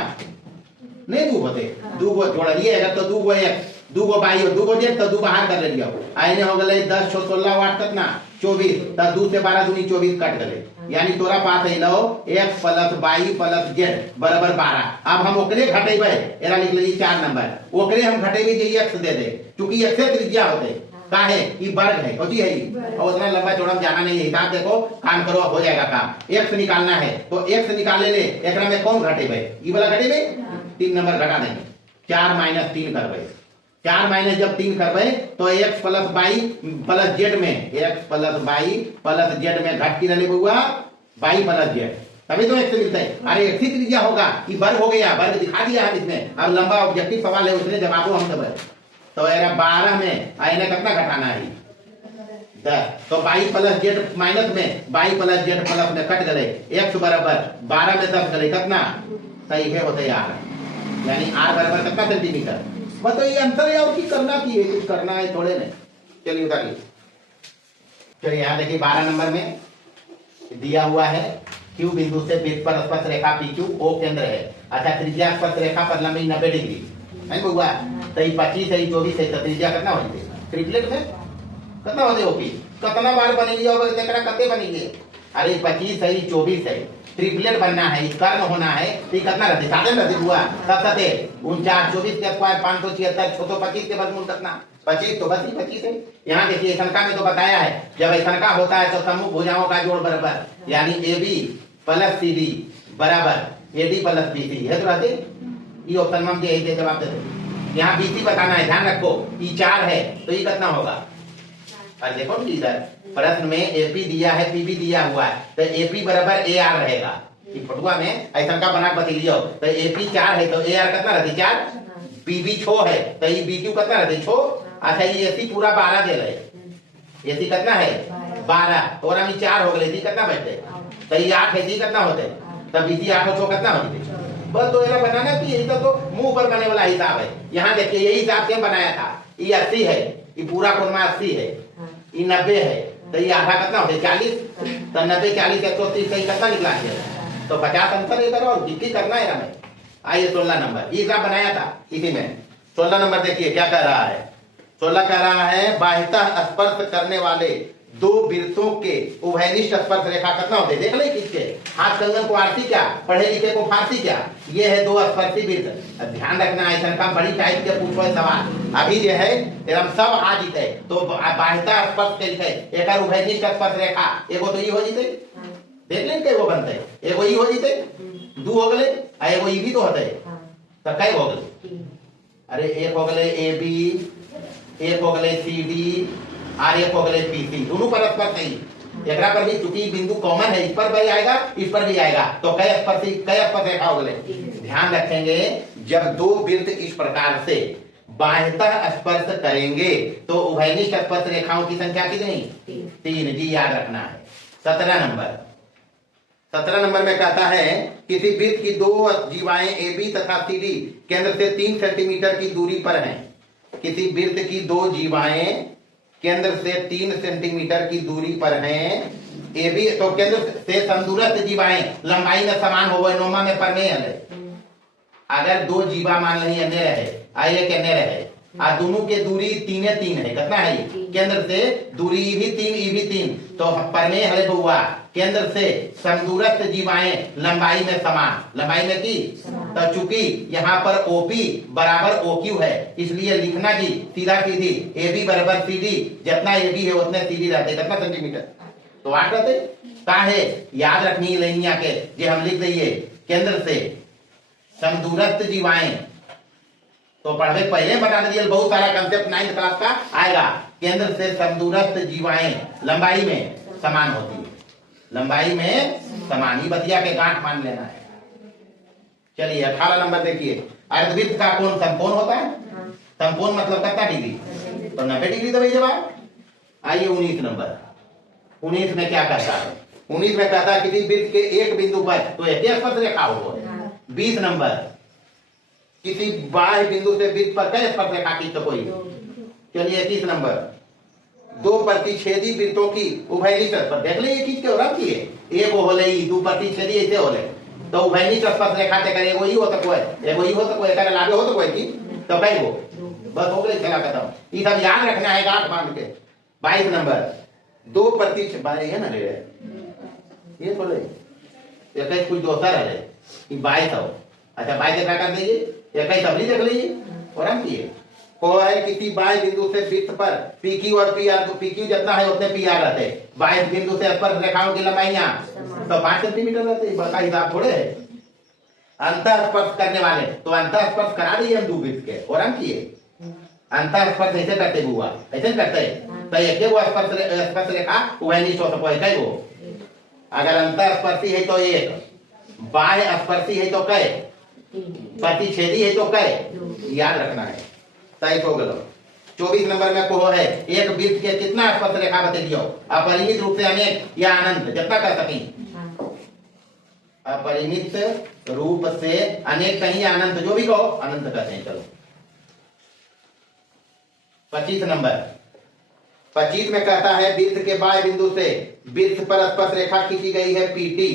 नहीं 2 होते, 2 गो जोड़ लिए अगर तो 2 गो x दू गो बाई हो, दू गो जेड तो दू बाहर कर लियो। आइने हो गए 10 6 16 वाट तक ना 24 तब 2 से 12 दूनी 24 कट गए, यानी तोरा पास है लो x plus y plus z बराबर 12। अब हम ओकरे घटेबे, एरा लिख ली 4 नंबर, ओकरे हम घटेबे जे x दे दे, क्योंकि x से त्रिज्या होते का है ये वर्ग है, होती है और उतना लंबा चौड़ा जाना नहीं है। हिसाब देखो, काम करो, हो जाएगा काम। x निकालना है तो x निकाले ले, एकरा में कौन घटेबे, ये वाला घटेबे, 3 नंबर घटा देंगे, 4 माइनस 3 करबे, 4 माइनस जब 3 करबे तो x plus y plus z में, x plus y plus z में घट की रहे बुआ वाई प्लस जेड, तभी तो x मिलता है। अरे x ही त्रिज्या होगा, ये वर्ग हो गया, वर्ग दिखा दिया है इसमें। अब लंबा ऑब्जेक्टिव सवाल है, उसने जवाब हम देवे। तो यार 12 में आइने कितना घटाना है 10, तो वाई प्लस जेड माइनस में वाई प्लस जेड प्लस में कट गए, x बराबर 12 में 10 गए, कितना सही है होते यार, यानी r बराबर कितना सेंटीमीटर। बताइए आंसर है, और की करना की है, कुछ करना है थोड़े ने। चलिए उतारिए, चलिए यहाँ देखिए 12 नंबर में दिया हुआ है Q बिंदु से वृत्त पर स्पर्श रेखा PQ O केंद्र है। अच्छा, त्रिज्या स्पर्श रेखा पर लंबाई 90 डिग्री है बुआ, तो 25 है 24 है, तो त्रिज्या कितना होती है, ट्रिपलेट में कितना होते ओपी, कितना बार बनेगी और देखना कते बनेगी। अरे 25 है 24 है, ट्रिपलेट बनना है, कर्ण होना है, तो कितना रहते, साधन रहते बुआ 7 49 24 के स्क्वायर 576, 625 के वर्गमूल कितना 25, तो बस ही 25 है। यहाँ देखिए शंका में तो बताया है, जब शंका होता है तो सम्मुख भुजाओं का जोड़ बराबर, यानी AB प्लस CD बराबर AD प्लस BC है, तो रहते ये ऑप्शन में यही जवाब देते। यहाँ BC बताना है, ध्यान रखो, ये 4 है तो ये कितना होगा। और देखो इधर प्रश्न में AP दिया है, PB दिया हुआ है, तो AP बराबर AR रहेगा। फोटुआ में ऐसा का बना बता लियो, तो AP 4 है तो AR कितना रहती 4, PB 6 है तो ये BQ कितना रहती 6। अच्छा, ये AC पूरा 12 दे रहे, AC कितना है 12, और हम 4 हो गए, कितना बैठते, तो ये 8 है, कितना होते, तब BC 8 और 6 कितना होती, बस। तो ये बनाना कि यही तो मुंह पर बने वाला हिसाब है। यहाँ देखिए यही हिसाब से बनाया था, ये 80 है, ये पूरा कोरमा 80 है, ये 90 है, तो ये आधा कितना होते 40, तो 90 40 130 सही कितना निकला है, तो 50 अंतर है करो, और कितनी करना है हमें। आइए 16 नंबर, ये हिसाब बनाया था इसी में। 16 नंबर देखिए क्या कह रहा है, 16 कह रहा है बाह्यतः स्पर्श करने वाले दो वृत्तों के उभयनिष्ठ स्पर्श रेखा कितना होते, देख ले किसके, हाथ कंगन को आरती क्या, पढ़े लिखे को फारसी क्या, ये है दो स्पर्शी वृत्त। ध्यान रखना ऐसा का बड़ी टाइप के पूछो सवाल, अभी जो है हम सब आ जीते, तो बाह्यतः स्पर्श के लिखे एक उभयनिष्ठ स्पर्श रेखा, एगो तो ये हो जीते, देख लें कई वो बनते, एगो ये हो जीते, 2 हो गए, एगो ये भी तो होते, तो कई हो गए, अरे एक हो गए AB, एक हो गए CD और एक हो गए PC, दोनों परस्पर सही। एकरा पर भी चूंकि बिंदु कॉमन है, इस पर भी आएगा इस पर भी आएगा, तो कई स्पर्श रेखा हो गए। ध्यान रखेंगे, जब दो वृत्त इस प्रकार से बाह्यतः स्पर्श करेंगे तो उभयनिष्ठ स्पर्श रेखाओं की संख्या कितनी, 3 जी याद रखना है। 17 नंबर में कहता है किसी वृत्त की दो जीवाएं AB तथा CD केंद्र से 3 सेंटीमीटर की दूरी पर हैं। किसी वृत्त की दो जीवाएं केंद्र से 3 सेंटीमीटर की दूरी पर हैं, AB तो केंद्र से समदूरस्थ जीवाएं लंबाई में समान हो, नोमा में परमेय है। अगर दो जीवा मान ली अन्य रहे, आइए अन्य रहे, और दोनों के दूरी 3 है, कितना है, केंद्र से दूरी भी 3 तो परमेय है बुआ, केंद्र से समदूरस्थ जीवाएं लंबाई में समान, लंबाई में की, तो चूंकि यहाँ पर OP बराबर OQ है, इसलिए लिखना जी सीधा सीधी AB बराबर CD, जितना AB है उतने CD रहते, कितना सेंटीमीटर, तो 8 रहते। का है याद रखनी लेनिया के, जे हम लिख दिए केंद्र से समदूरस्थ जीवाएं, तो पढ़े पहले बता दिए, बहुत सारा कंसेप्ट 9th क्लास का आएगा। केंद्र से समदूरस्थ जीवाएं लंबाई में समान होती है, लंबाई में समान, ही बतिया के गांठ मान लेना है। चलिए 18 नंबर देखिए, अर्धवृत्त का कोण समकोण होता है, समकोण मतलब कितना डिग्री, तो 90 डिग्री तो भाई जवाब। आइए 19 नंबर, 19 में क्या कहता है, 19 में कहता है किसी वृत्त के एक बिंदु पर तो एक स्पर्श रेखा हो। 20 नंबर, किसी बाह्य बिंदु से वृत्त पर कई स्पर्श रेखा की तो कोई। चलिए 21 नंबर, दो प्रतिच्छेदी वृत्तों की उभयनिष्ठ स्पर्श, देख ले ये चीज के रब की है, एक होले दो प्रतिच्छेदी ऐसे होले, तो उभयनिष्ठ स्पर्श रेखा ते करे एगो ही हो तो कोई, एगो ही हो तो कोई, करे लागे हो तो कोई की, तो कई हो बस हो गई, चला खत्म। ये सब याद रखना है गांठ बांध के। 22 नंबर 2% है ना रे, ये बोले इक्कीस कुछ दोसर है 2200। अच्छा 22 क्या कर दीजिए, 21 अभी देख लीजिए और हम किए को है किसी 22 बिंदु से वृत्त पर पी क्यू और पी आर, तो पी क्यू जितना है उतने पी आर रहते। 22 बिंदु से स्पर्श रेखाओं की लंबाइयां तो 5 सेंटीमीटर रहते, बड़ा हिसाब थोड़े है। अंतर स्पर्श करने वाले तो अंतर स्पर्श करा दिए हम 2 वृत्त के और हम किए। अंतर स्पर्श ऐसे करते हुआ, ऐसे करते तो एक वो स्पर्श रेखा वह नीचे हो सको है वो। अगर अंतर स्पर्शी है तो 1, बाह्य स्पर्शी है तो कै, प्रतिच्छेदी है तो कै, याद रखना है। तय हो गलो। 24 नंबर में को है एक वृत्त के कितना स्पर्श रेखा बता दियो, अपरिमित रूप से अनेक या अनंत जितना कर सकी। अपरिमित रूप से अनेक कहीं या अनंत, जो भी कहो अनंत कहते हैं। चलो 25 नंबर 25 में कहता है वृत्त के बाह्य बिंदु से वृत्त पर स्पर्श रेखा खींची गई है पीटी,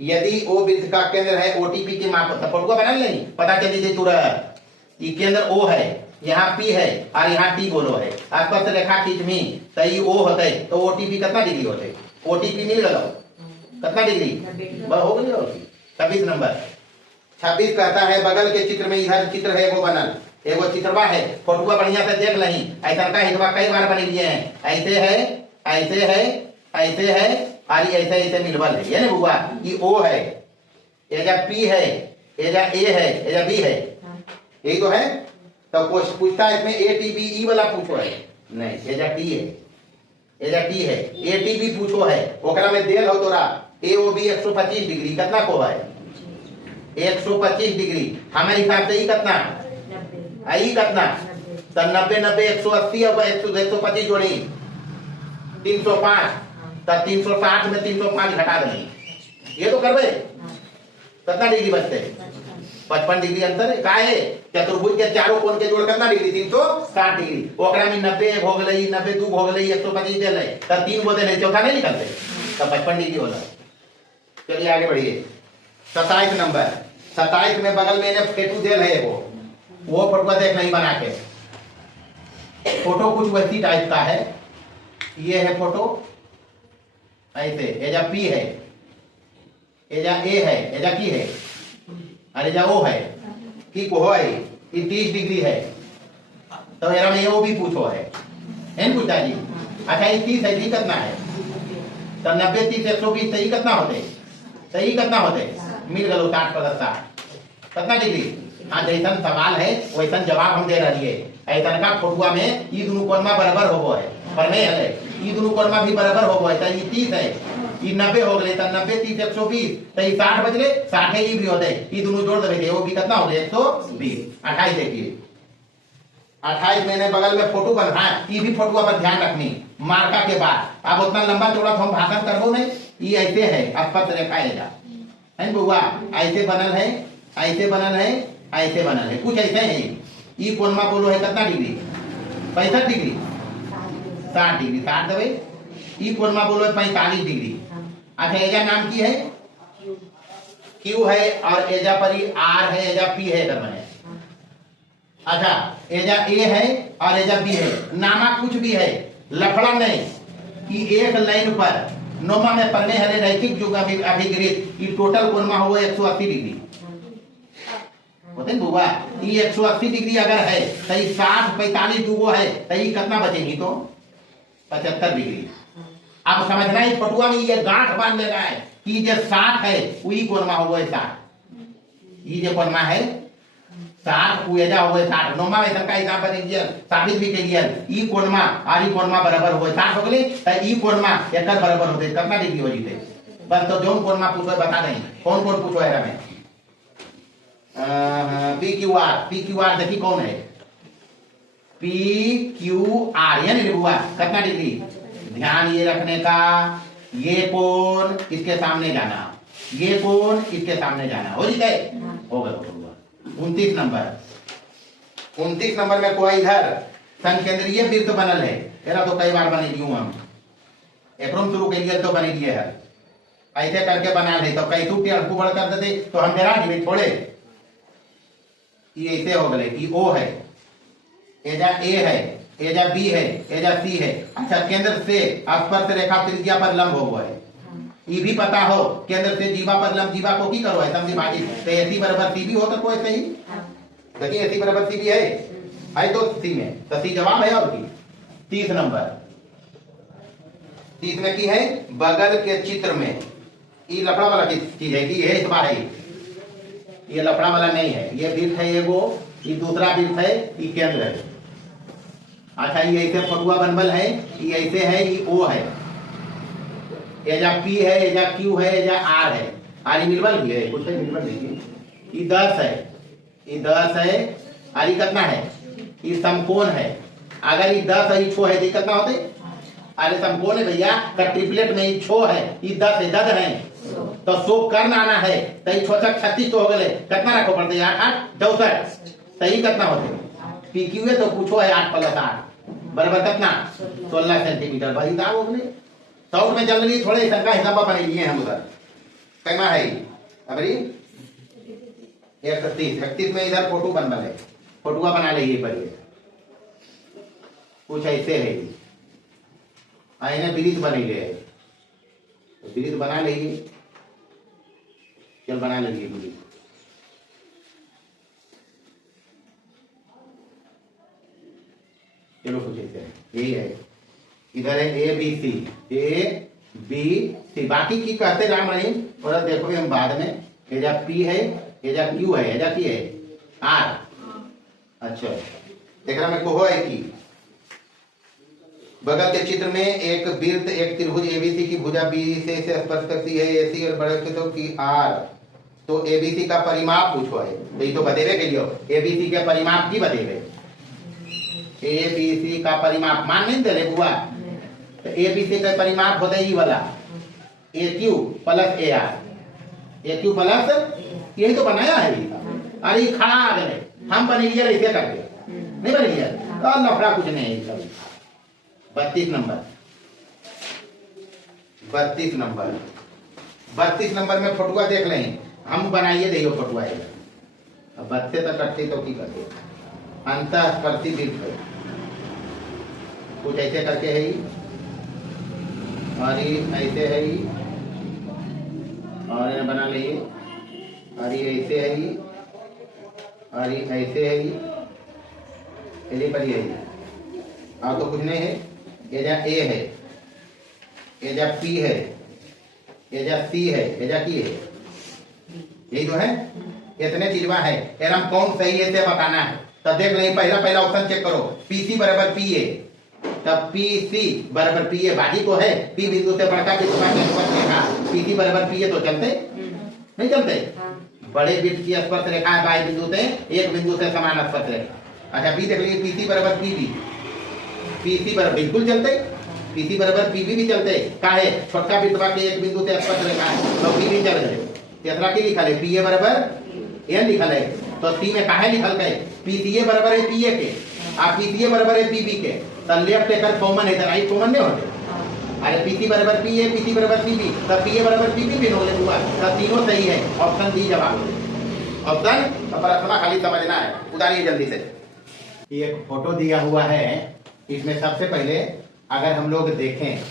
यदि वो वृत्त का केंद्र है ओटीपी के माप, फोटो बना नहीं पता चली थी तुरंत। ये केंद्र ओ है, यहाँ पी है और यहाँ टी बोलो है, स्पर्श रेखा खींचमी तो ये ओ होते तो ओटीपी कितना डिग्री होते, ओटीपी मिल गया कितना डिग्री बस हो गई। 26 नंबर 26 कहता है बगल के चित्र में इधर चित्र है वो बनल, एगो चित्रवा है, फोटोवा बढ़िया से देख लही। ऐसा का हितवा कई बार बनी लिए हैं, ऐसे है ऐसे है ऐसे है और ऐसे ऐसे मिलवल है, ये ना बुआ ये ओ है, एजा पी है, एजा ए है, एजा बी है, यही तो है। तो कुछ पूछता है इसमें ए टी बी ई वाला पूछो है नहीं, एजा टी है, एजा टी है, ए टी बी पूछो है, ओकरा में देल हो तोरा ए ओ बी 125 डिग्री कितना को है 125 डिग्री, हमारे हिसाब से ही कितना आई कितना तो 90 90 180 और 125 जोड़ी 305, तो 360 में 305 घटा देंगे, ये तो करबे कितना डिग्री बचते 55 डिग्री अंतर है। का है चतुर्भुज के चारों कोण के जोड़ कितना डिग्री 360 डिग्री, ओकरा में 90 हो गई 90 2 हो गई 125 दे ले तो 3 गो दे चौथा नहीं निकलते तो 55 डिग्री होला। चलिए आगे बढ़िए। 27 नंबर 27 में बगल में इन्हें फेटू देल है वो फोटो देख नहीं बना के, फोटो कुछ वैसी टाइप का है, ये है फोटो ऐसे, एजा पी है, एजा ए है, एजा की है और एजा ओ है की को है, ये 30 डिग्री है तो मेरा में वो भी पूछो है पूछता जी। अच्छा ये 30 है, कितना है तो 90 30 120 सही कितना होते, सही कितना होते मिल गलो 60 + 60 कितना डिग्री। हाँ जैसन सवाल है वैसा जवाब हम दे रही है। ऐसा का फोटुआ में ई दोनों कोणमा बराबर हो है, पर में है ई दोनों कोणमा भी बराबर हो है, तो ये 30 है ये 90 हो गए तो 90 30 120 तो ये 60 बच गए, 60 है ये भी होते ये दोनों जोड़ देंगे वो भी कितना हो गया 120। 28 देखिए 28 मैंने बगल में फोटो बना है, ये भी फोटो पर ध्यान रखनी मार्का के बाद। अब उतना लंबा चौड़ा हम भाषण करबो नहीं, ये ऐसे है स्पर्श रेखा है बुआ, ऐसे बनल है ऐसे बनल है ऐसे बनल है, कुछ ऐसे है। ये कोणमा बोलो है कितना डिग्री 65 डिग्री 60 डिग्री 60 दबे, ये कोणमा बोलो है 45 डिग्री। अच्छा एजा नाम की है क्यू है और एजा पर ही आर है, एजा पी है करना है। अच्छा एजा ए है और एजा बी है, नामा कुछ भी है लफड़ा नहीं कि एक लाइन पर नोमा में पन्ने हरे रैखिक युग अभिगृत ये टोटल कोणमा हुआ 180 डिग्री होते बुआ। ये 180 डिग्री अगर है तो 60 45 दुगो है तो ये कितना बचेगी तो 75 डिग्री। अब समझना है पटुआ में ये गांठ बांध लेना है कि जो 60 है वही कोणमा हुआ 60, ये जो कोणमा है 60 उजा हुआ 60 नोमा में सबका हिसाब बन गया साबित भी के लिए ई कोणमा और ई कोणमा बराबर हुआ 60 हो गए तो ई कोणमा एकर बराबर होते कितना डिग्री हो जीते बस। तो जो कोणमा पूछो बता दें कौन कौन पूछो है हमें पी क्यू आर देखी कौन है पी क्यू आर यानी हुआ कितना डिग्री। ध्यान ये रखने का ये कोण इसके सामने जाना, ये कोण इसके सामने जाना हो जी हो गया। 29 नंबर में कोई इधर संकेंद्रीय वृत्त बनल है, एरा तो कई बार बने दियो हम एकरों शुरू के लिए तो बने दिए है ऐसे करके बना ले तो कई टूटे अड़कू बड़ कर देते तो हम जरा जी छोड़े ये ऐसे हो गए कि ओ है एजा ए है, एजा बी है, एजा सी है। अच्छा, केंद्र से स्पर्श रेखा त्रिज्या पर लंब हो है, ये भी पता हो। केंद्र से जीवा पर लंब, जीवा को की करो है समझी भाजी, तो एसी बराबर सी भी हो तो ऐसे ही देखिए, एसी बराबर सी भी है तो सी में, तो सी जवाब है। और की 30 नंबर, 30 में की है बगल के चित्र में, ये लफड़ा वाला चीज है कि ये इस बार है, ये लफड़ा वाला नहीं है, ये वृत्त है एगो, ये दूसरा वृत्त है, ये केंद्र है। अच्छा, ये ऐसे फटुआ बनबल है, ये ऐसे है, ये ओ है, एजा पी है, एजा क्यू है, एजा आर है, आर मिलबल भी है, कुछ है मिलबल नहीं, ये 10 है, ये 10 है, और ये कितना है, ये समकोण है। अगर ये 10 है, ये 6 है, तो कितना होते, अरे समकोण है भैया, का ट्रिपलेट में ये 6 है, ये 10 है, 10 है, तो 100 कर्ण आना है, तो ये 6 36 तो हो गए, कितना रखो पड़ते 8 8 64, तो ये कितना होते, पी क्यू है तो पूछो है 8 + 8 बराबर कितना 16 सेंटीमीटर। भाई दाग हो गए, साउथ में चल रही थोड़े इनका हिसाब बना लिए हम उधर कैमा है। अबरी 31 में इधर फोटो बन है, फोटुआ बना लीजिए पर कुछ ऐसे है, आईने ब्रिज बने गए, ब्रिज बना लीजिए, चल बना लीजिए ब्रिज। चलो कुछ ऐसे है, यही है, इधर है A B C, A B C, बाकी की कहते राम रही और देखो हम बाद में, एजा पी है, एजा क्यू है, एजा की है आर। अच्छा, देखना में को है कि बगल के चित्र में एक वृत्त एक त्रिभुज एबीसी की भुजा बी से स्पर्श करती है, एसी और बड़े क्षेत्रों की आर, तो एबीसी का परिमाप पूछो है, तो ये तो बतेवे के लिए एबीसी के परिमाप की बतेवे, एबीसी का परिमाप मान नहीं दे बुआ, तो एबीसी का परिमाप होता है ये वाला A Q plus A R, A Q plus, यही तो बनाया है। अरे खड़ा आ गए, हम बने लिया ऐसे करके नहीं बने लिया, तो लफड़ा कुछ नहीं है। 32 नंबर, 32 नंबर, 32 नंबर में फोटुआ देख लें, हम बनाइए देखिए फोटुआ है। अब बच्चे तो करते तो की करते, अंतःस्पर्शी वृत्त है, कुछ ऐसे करके है ही, और ये ऐसे है ही, और ये बना लीजिए, और ये ऐसे है ही, और ये ऐसे है ही, पर ये है, और तो कुछ नहीं है। एजा ए है, एजा पी है, एजा सी है, एजा की है, यही तो है, इतने चीजवा है, एरम कौन सही है से बताना है। तब देख लें, पहला ऑप्शन चेक करो, पीसी बराबर पी है, तब पीसी बराबर पी ए, बाजी तो है, पी बिंदु से बढ़कर पीसी बराबर पी ए, तो चलते नहीं चलते, बड़े वृत्त की स्पर्श रेखा है बाई बिंदु से, एक बिंदु से समान स्पर्श रेखा। अच्छा, पी देख लीजिए, पीसी बराबर पीबी, पीसी बराबर बिल्कुल चलते, पीसी बराबर पीबी भी चलते, का है छोटका वृत्त के एक बिंदु से स्पर्श रेखा है, तो पी भी चल गए। तीसरा की लिखा है, पी ए बराबर एन लिखा है, तो सी में काहे लिखल गए, पीसीए बराबर है पीए के, आप पीसीए बराबर है पीबी के, तो लेफ्ट एकर कॉमन है, तो राइट कॉमन नहीं होते। अरे पीसी बराबर पीए, पीसी बराबर पीबी, तब पीए बराबर पीबी भी हो गया, तब तीनों सही है, ऑप्शन डी जवाब। ऑप्शन प्रश्न खाली समझना है, उतारिए जल्दी से। एक फोटो दिया हुआ है, इसमें सबसे पहले अगर हम लोग देखें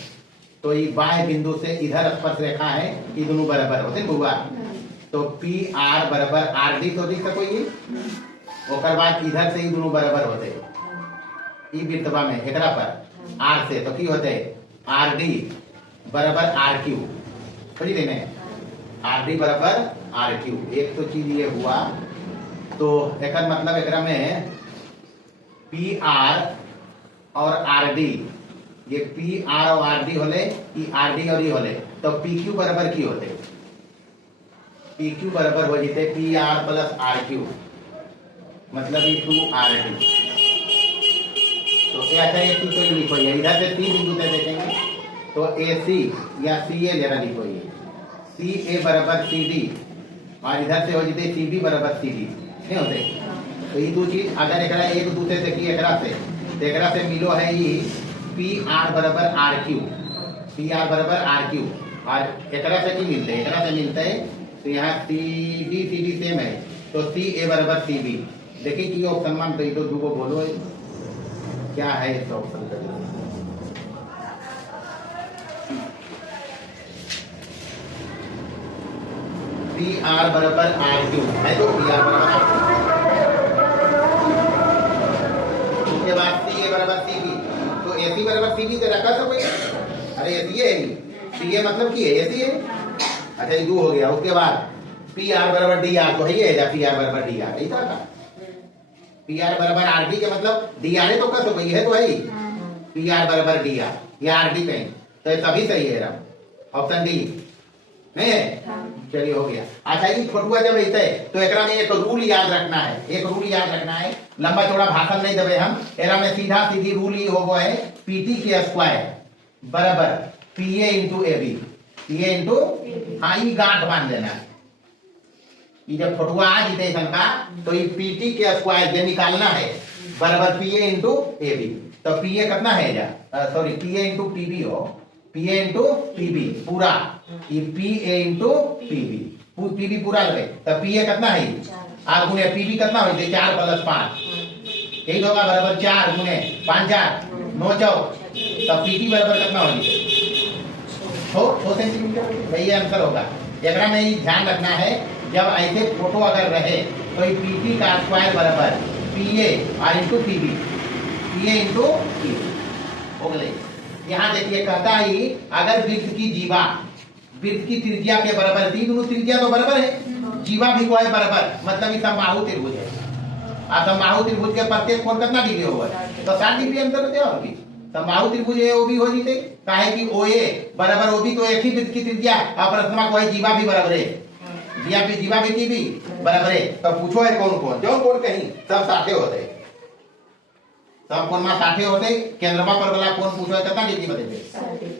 तो ये बाह्य बिंदु से इधर स्पर्श रेखा है, ये दोनों बराबर होते बुआ, तो पी आर बराबर आर डी, तो दिख सको ये, और बाद इधर से ही दोनों बराबर होते, ई वृत्तवा में एकरा पर आर से, तो की होते आर डी बराबर आर क्यू, समझ लेने, आर डी बराबर आर क्यू। एक तो चीज ये हुआ, तो एक मतलब एकरा में पी आर और आर डी, ये पी आर और आर डी होले, ई आर डी और ई होले, तो पी क्यू बराबर की होते, पी क्यू बराबर हो जाते P R plus R Q, मतलब ये 2 आर डी। तो ऐसा एक तो लिखो, इधर से सी बिंदु से देखेंगे तो ए सी या सी ए जरा लिखो, ये सी ए बराबर सी डी, और इधर से हो जाते सी बी बराबर सी डी, नहीं होते। तो ये दो चीज अगर एक दूसरे से की एकरा से मिलो है, ये पी आर बराबर आर क्यू, पी आर बराबर आर क्यू, और एकरा से की मिलते हैं, एकरा से मिलते हैं, तो यहाँ सी डी सेम है, तो सी ए बराबर सी बी। देखिए कि ऑप्शन मान तो दो को बोलो है, क्या है इसका ऑप्शन कर पी आर बराबर आर क्यू है, तो पी आर बराबर आर क्यू। उसके बाद सी ए बराबर सी बी, तो ए सी बराबर सी बी से रखा सब कोई। अरे ए सी है, सी ए मतलब की है ए सी है। अच्छा ये 2 हो गया। उसके बाद पी आर बराबर डी आर, तो है ये पी आर बराबर डी आर, ऐसा था। पी आर बराबर आर डी के मतलब डी आर तो कस हो गई है, तो है पी आर बराबर डी आर या आर डी कहीं, तो तभी सही है ऑप्शन डी नहीं है। चलिए हो गया। अच्छा ये फोटुआ जब ऐसे है तो एकरा में एक रूल याद रखना है, एक रूल याद रखना है। लंबा चौड़ा भाषण नहीं देवे हम, एकरा में सीधा सीधी रूल ही होगो है पीटी के स्क्वायर बराबर PA into A B, PA into, हाँ ये गांठ बांध लेना। ये जब फोटुआ आ जीते का तो ये पीटी के स्क्वायर जो निकालना है बराबर पीए इंटू ए बी, तो पीए कितना है जा, सॉरी पीए इंटू पीबी हो, पीए इंटू पीबी पूरा, ये पीए इंटू पीबी, पीबी पूरा लगे तो पीए कितना है आर गुने पीबी कितना हो जाए 4 + 5, यही होगा बराबर 4 गुने 5 4 9 चौक, तब पीटी बराबर कितना हो जाए 100 सेंटीमीटर, यही आंसर होगा। एकरा में ये ध्यान रखना है जब ऐसे फोटो अगर रहे तो ये पीटी का स्क्वायर बराबर पीए और इंटू पीबी, पीए इंटू पीबी हो गए। यहाँ देखिए कहता है अगर वृत्त की जीवा वृत्त की त्रिज्या के बराबर थी, दोनों त्रिज्या तो बराबर है, जीवा भी को है बराबर, मतलब ये समबाहु त्रिभुज है। और समबाहु त्रिभुज के प्रत्येक कोण कितना डिग्री होगा, तो 60 डिग्री अंतर होते और भी समबाहु त्रिभुज ए ओ बी हो जीते, काहे कि ओ ए बराबर ओ बी तो एक ही वृत्त की त्रिज्या, और प्रथमा को है जीवा भी बराबर है, जीवा भी भी बराबर है। तो पूछो है कौन कौन, जो कौन कहीं सब 60 होते, सब कोण में 60 होते, केंद्रमा पर वाला कोण पूछो है कितना डिग्री बदलते।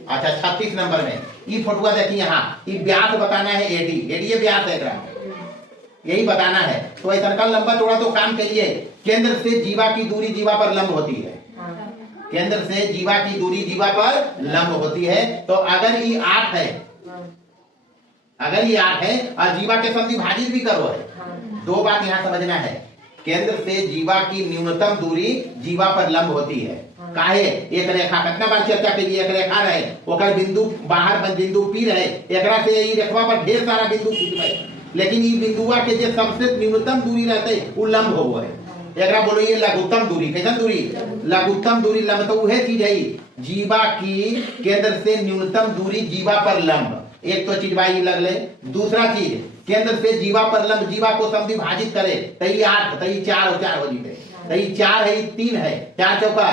अच्छा 36 नंबर में ये फोटोआ देखिए, यहाँ ये व्यास बताना है एडी, एडी ये व्यास है एकरा, यही बताना है। तो ऐसा का लंबा चौड़ा तो काम के लिए केंद्र से जीवा की दूरी जीवा पर लंब होती है, केंद्र से जीवा की दूरी जीवा पर लंब होती है। तो अगर ये 8 है, अगर ये 8 है और जीवा के समझी भाजित भी करो है, 2 बात यहाँ समझना है। केंद्र से जीवा की न्यूनतम दूरी जीवा पर लंब होती है, काहे एक रेखा कितना बार चर्चा के लिए, एक रेखा रहे ओकर बिंदु बाहर बिंदु पी रहे, एकरा से ये रेखवा पर ढेर सारा बिंदु खींच रहे, लेकिन ये बिंदुआ के जो सबसे न्यूनतम दूरी रहते वो लंब हो है, एकरा बोलो ये लघुत्तम दूरी, कैसन दूरी, लघुत्तम दूरी लंब, तो वह चीज है जीवा की केंद्र से न्यूनतम दूरी जीवा पर लंब, एक तो चीज भाई लग ले। दूसरा चीज केंद्र से जीवा पर लंब जीवा को समद्विभाजित करे, तई 8 तई 4 और 4 हो जीते, तई 4 है 3 है, 4 चौका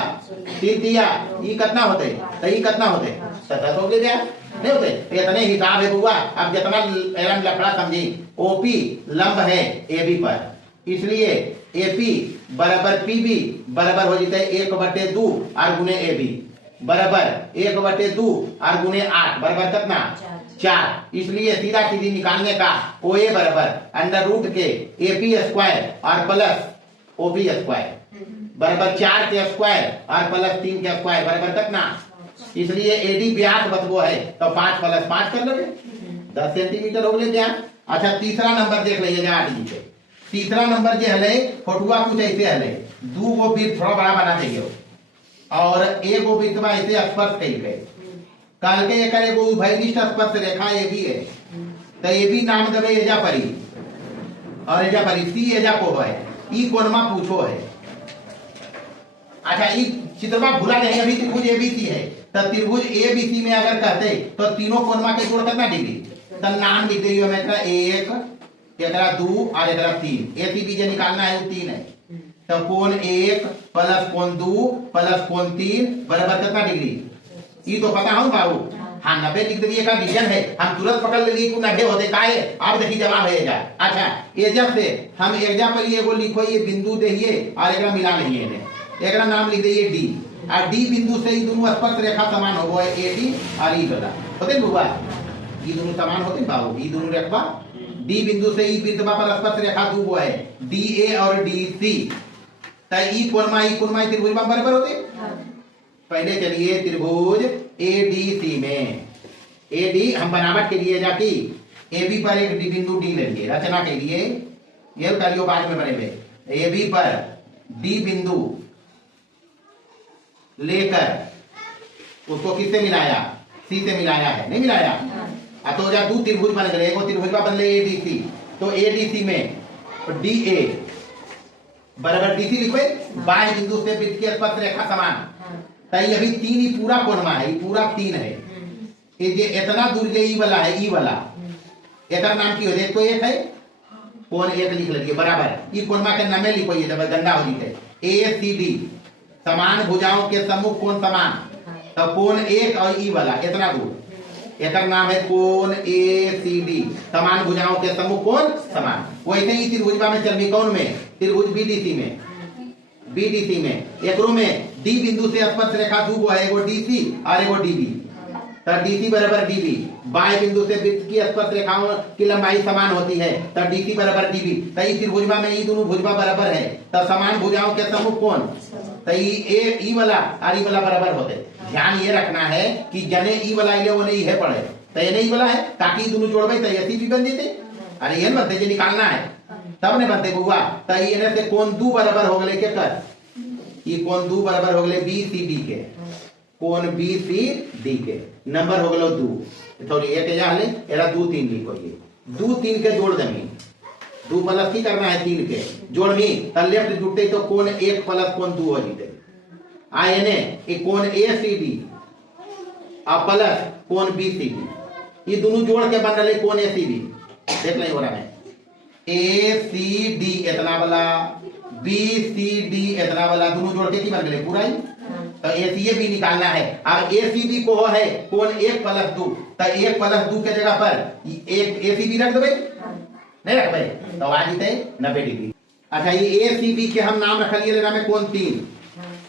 3 दिया, ये कितना होते, तई कितना होते 10 हो गया नहीं होते, इतने हिसाब है बुआ। अब जितना एरम लफड़ा समझी, ओपी लंब है एबी पर, इसलिए एपी बराबर पीबी बराबर हो जाता है 1/2 और गुने एबी बराबर 1/2 और गुने 8 बराबर कितना 4। इसलिए सीधा सीधी निकालने का ओए बराबर अंडर रूट के एपी स्क्वायर और प्लस ओबी स्क्वायर बराबर 4 के स्क्वायर और प्लस 3 के स्क्वायर बराबर कितना, इसलिए एडी व्यास बतबो है तो 5 + 5 कर लोगे 10 सेंटीमीटर हो गए व्यास। अच्छा तीसरा नंबर देख लीजिए जरा दीजिए, तीसरा नंबर जो है फोटुआ कुछ ऐसे है, 2 गो वृत्त थोड़ा बड़ा बना देंगे और एक गो वृत्त में ऐसे स्पर्श कई गए, कल के एक एगो उभयनिष्ठ स्पर्श रेखा ए बी है, तो ए बी नाम देवे एजा परी और एजा परी सी एजा को है, ई कोणमा पूछो है। अच्छा ई चित्रमा भूला नहीं, अभी त्रिभुज एबीसी है, तो त्रिभुज एबीसी में अगर कहते तो तीनों कोणमा के जोड़ कितना डिग्री, तो नाम लिख दियो में 1 एकरा 2 और एकरा 3, एसीबी जो निकालना है वो 3 है, तो कोण 1 प्लस कोण 2 प्लस कोण 3 बराबर कितना डिग्री, ये तो पता हूं बाबू, हाँ 90 लिख दिए का डिवीजन है, हम तुरंत पकड़ ले लिए 90 होते का है, अब देखिए जवाब है एजा। अच्छा एजा से हम एजा पर ये लिखो, ये बिंदु देखिए और एकरा मिला नहीं है, एकरा नाम लिख दिए डी, और डी बिंदु से ये दोनों स्पर्श रेखा समान हो गए एडी और ई वाला होते बुआ, ये दोनों समान होते बाबू, ये दोनों रेखा डी बिंदु से ई बिंदु पर स्पर्श रेखा दो है डी ए और डी सी, तो ई कोणमा त्रिभुज में बराबर होते। पहले चलिए त्रिभुज एडीसी में, एडी हम बनावट के लिए जाके एबी पर एक बिंदु डी लेंगे रचना के लिए, ये करियो बाद में बनेंगे, एबी पर डी बिंदु लेकर उसको किससे मिलाया, सी से मिलाया है, नहीं मिलाया, तो हो जाए दो त्रिभुज बन गए, एगो त्रिभुज बनले एडीसी, तो एडीसी में डी ए बराबर डीसी लिखो, बाह्य बिंदु से वृत्त की स्पर्श रेखा समान, तो ये अभी तीन ही पूरा कोणमा है, ये पूरा तीन है, ये इतना दूर जे ई वाला है, ई वाला एकर नाम की हो जाए, तो एक है कोण एक लिख लीजिए बराबर, ई कोणमा के नामे लिखो, ये जब गंदा हो जाए ए सी डी, समान भुजाओं के सम्मुख कोण समान, तो कोण एक और ई वाला इतना दूर, एकर नाम है कोण ए सी डी, समान भुजाओं के सम्मुख कोण समान। वैसे ही त्रिभुजवा में चल कौन में, त्रिभुज बीडीसी में, बीडीसी में एकरो में डी बिंदु से स्पर्श रेखा दू है, एगो डीसी और एगो डीबी, तो डीसी बराबर डीबी, बाएं बिंदु से वृत्त की स्पर्श रेखाओं की लंबाई समान होती है, तो डीसी बराबर डीबी, तो इस त्रिभुजवा में ये दोनों भुजवा बराबर है, तो समान भुजाओं के सम्मुख कोण, तो ये ई वाला और ई वाला बराबर होते। ध्यान ये रखना है कि जने ई वाला इले वो नहीं है पड़े, तो ये नहीं वाला है, ताकि दोनों जोड़बे तो ऐसी भी बन जेते, अरे ये बनते जो निकालना है तब ने बनते बुआ, तो ये से कोण दू बराबर हो गए के कर, ये कोण दू बराबर हो गए बी सी डी के, कोण बी सी डी के नंबर हो गए दू, थोड़ी एक जा ले एरा दू तीन लिखो, ये दू तीन के जोड़ देंगे, दू प्लस की करना है तीन के जोड़ मी, तो लेफ्ट जुटे तो कोण एक प्लस कोण दू हो जीते, आने ये कोण ए सी डी और प्लस कोण बी सी डी, ये दोनों जोड़ के बन रहे कोण ए सी डी, देख लें हो रहा है ए सी डी इतना वाला, बी सी डी इतना वाला, दोनों जोड़ के की बन गए पूरा ही, तो ए सी भी निकालना है, अब ए सी डी को है कोण एक प्लस दू, तो एक प्लस दू के जगह पर एक ए सी बी रख दे, नहीं रख भाई, तो आ जाते 90 डिग्री। अच्छा ये ए सी बी के हम नाम रख लिए लेना में कोण तीन,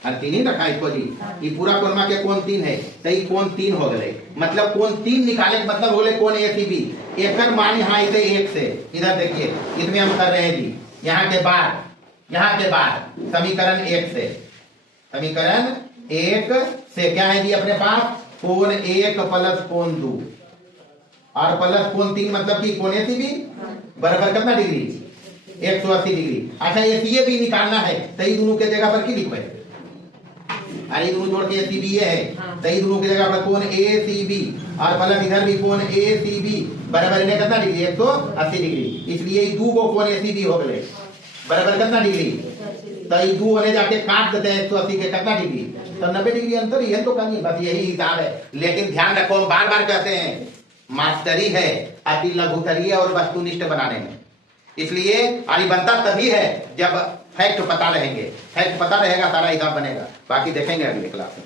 और तीन ही रखा इसको जी, ये पूरा कोणमा के कोण तीन है, तो ये कोण तीन हो गए, मतलब कोण तीन निकाले मतलब हो गए कोण ए सी बी, एकर मान यहाँ इसे एक से, इधर देखिए इसमें हम कर रहे हैं जी, यहाँ के बाद समीकरण एक से, समीकरण एक से क्या है जी अपने पास, कोण एक प्लस कोण दो और प्लस कोण तीन, मतलब कि कोण ए सी बी बराबर कितना डिग्री, 180 डिग्री। अच्छा ये भी निकालना है, तो ये दोनों के जगह पर की लिखो, अरे दोनों जोड़ के ए सी बी है, तो ये दोनों की जगह पर कोण ए सी बी और प्लस इधर भी कोण ए सी बी बराबर इन्हें कितना डिग्री, 180 डिग्री, इसलिए ये दो को कोण ए सी बी हो गए बराबर कितना डिग्री, तो ये दो होने जाके काट देते हैं 180 के कितना डिग्री, तो 90 डिग्री अंतर ही है, तो कहीं बस यही हिसाब है। लेकिन ध्यान रखो हम बार बार कहते हैं मास्टरी है अति लघुतरीय और वस्तुनिष्ठ बनाने में, इसलिए आरी बनता तभी है जब फैक्ट पता रहेंगे, फैक्ट पता रहेगा सारा हिसाब बनेगा, बाकी देखेंगे अगले क्लास में।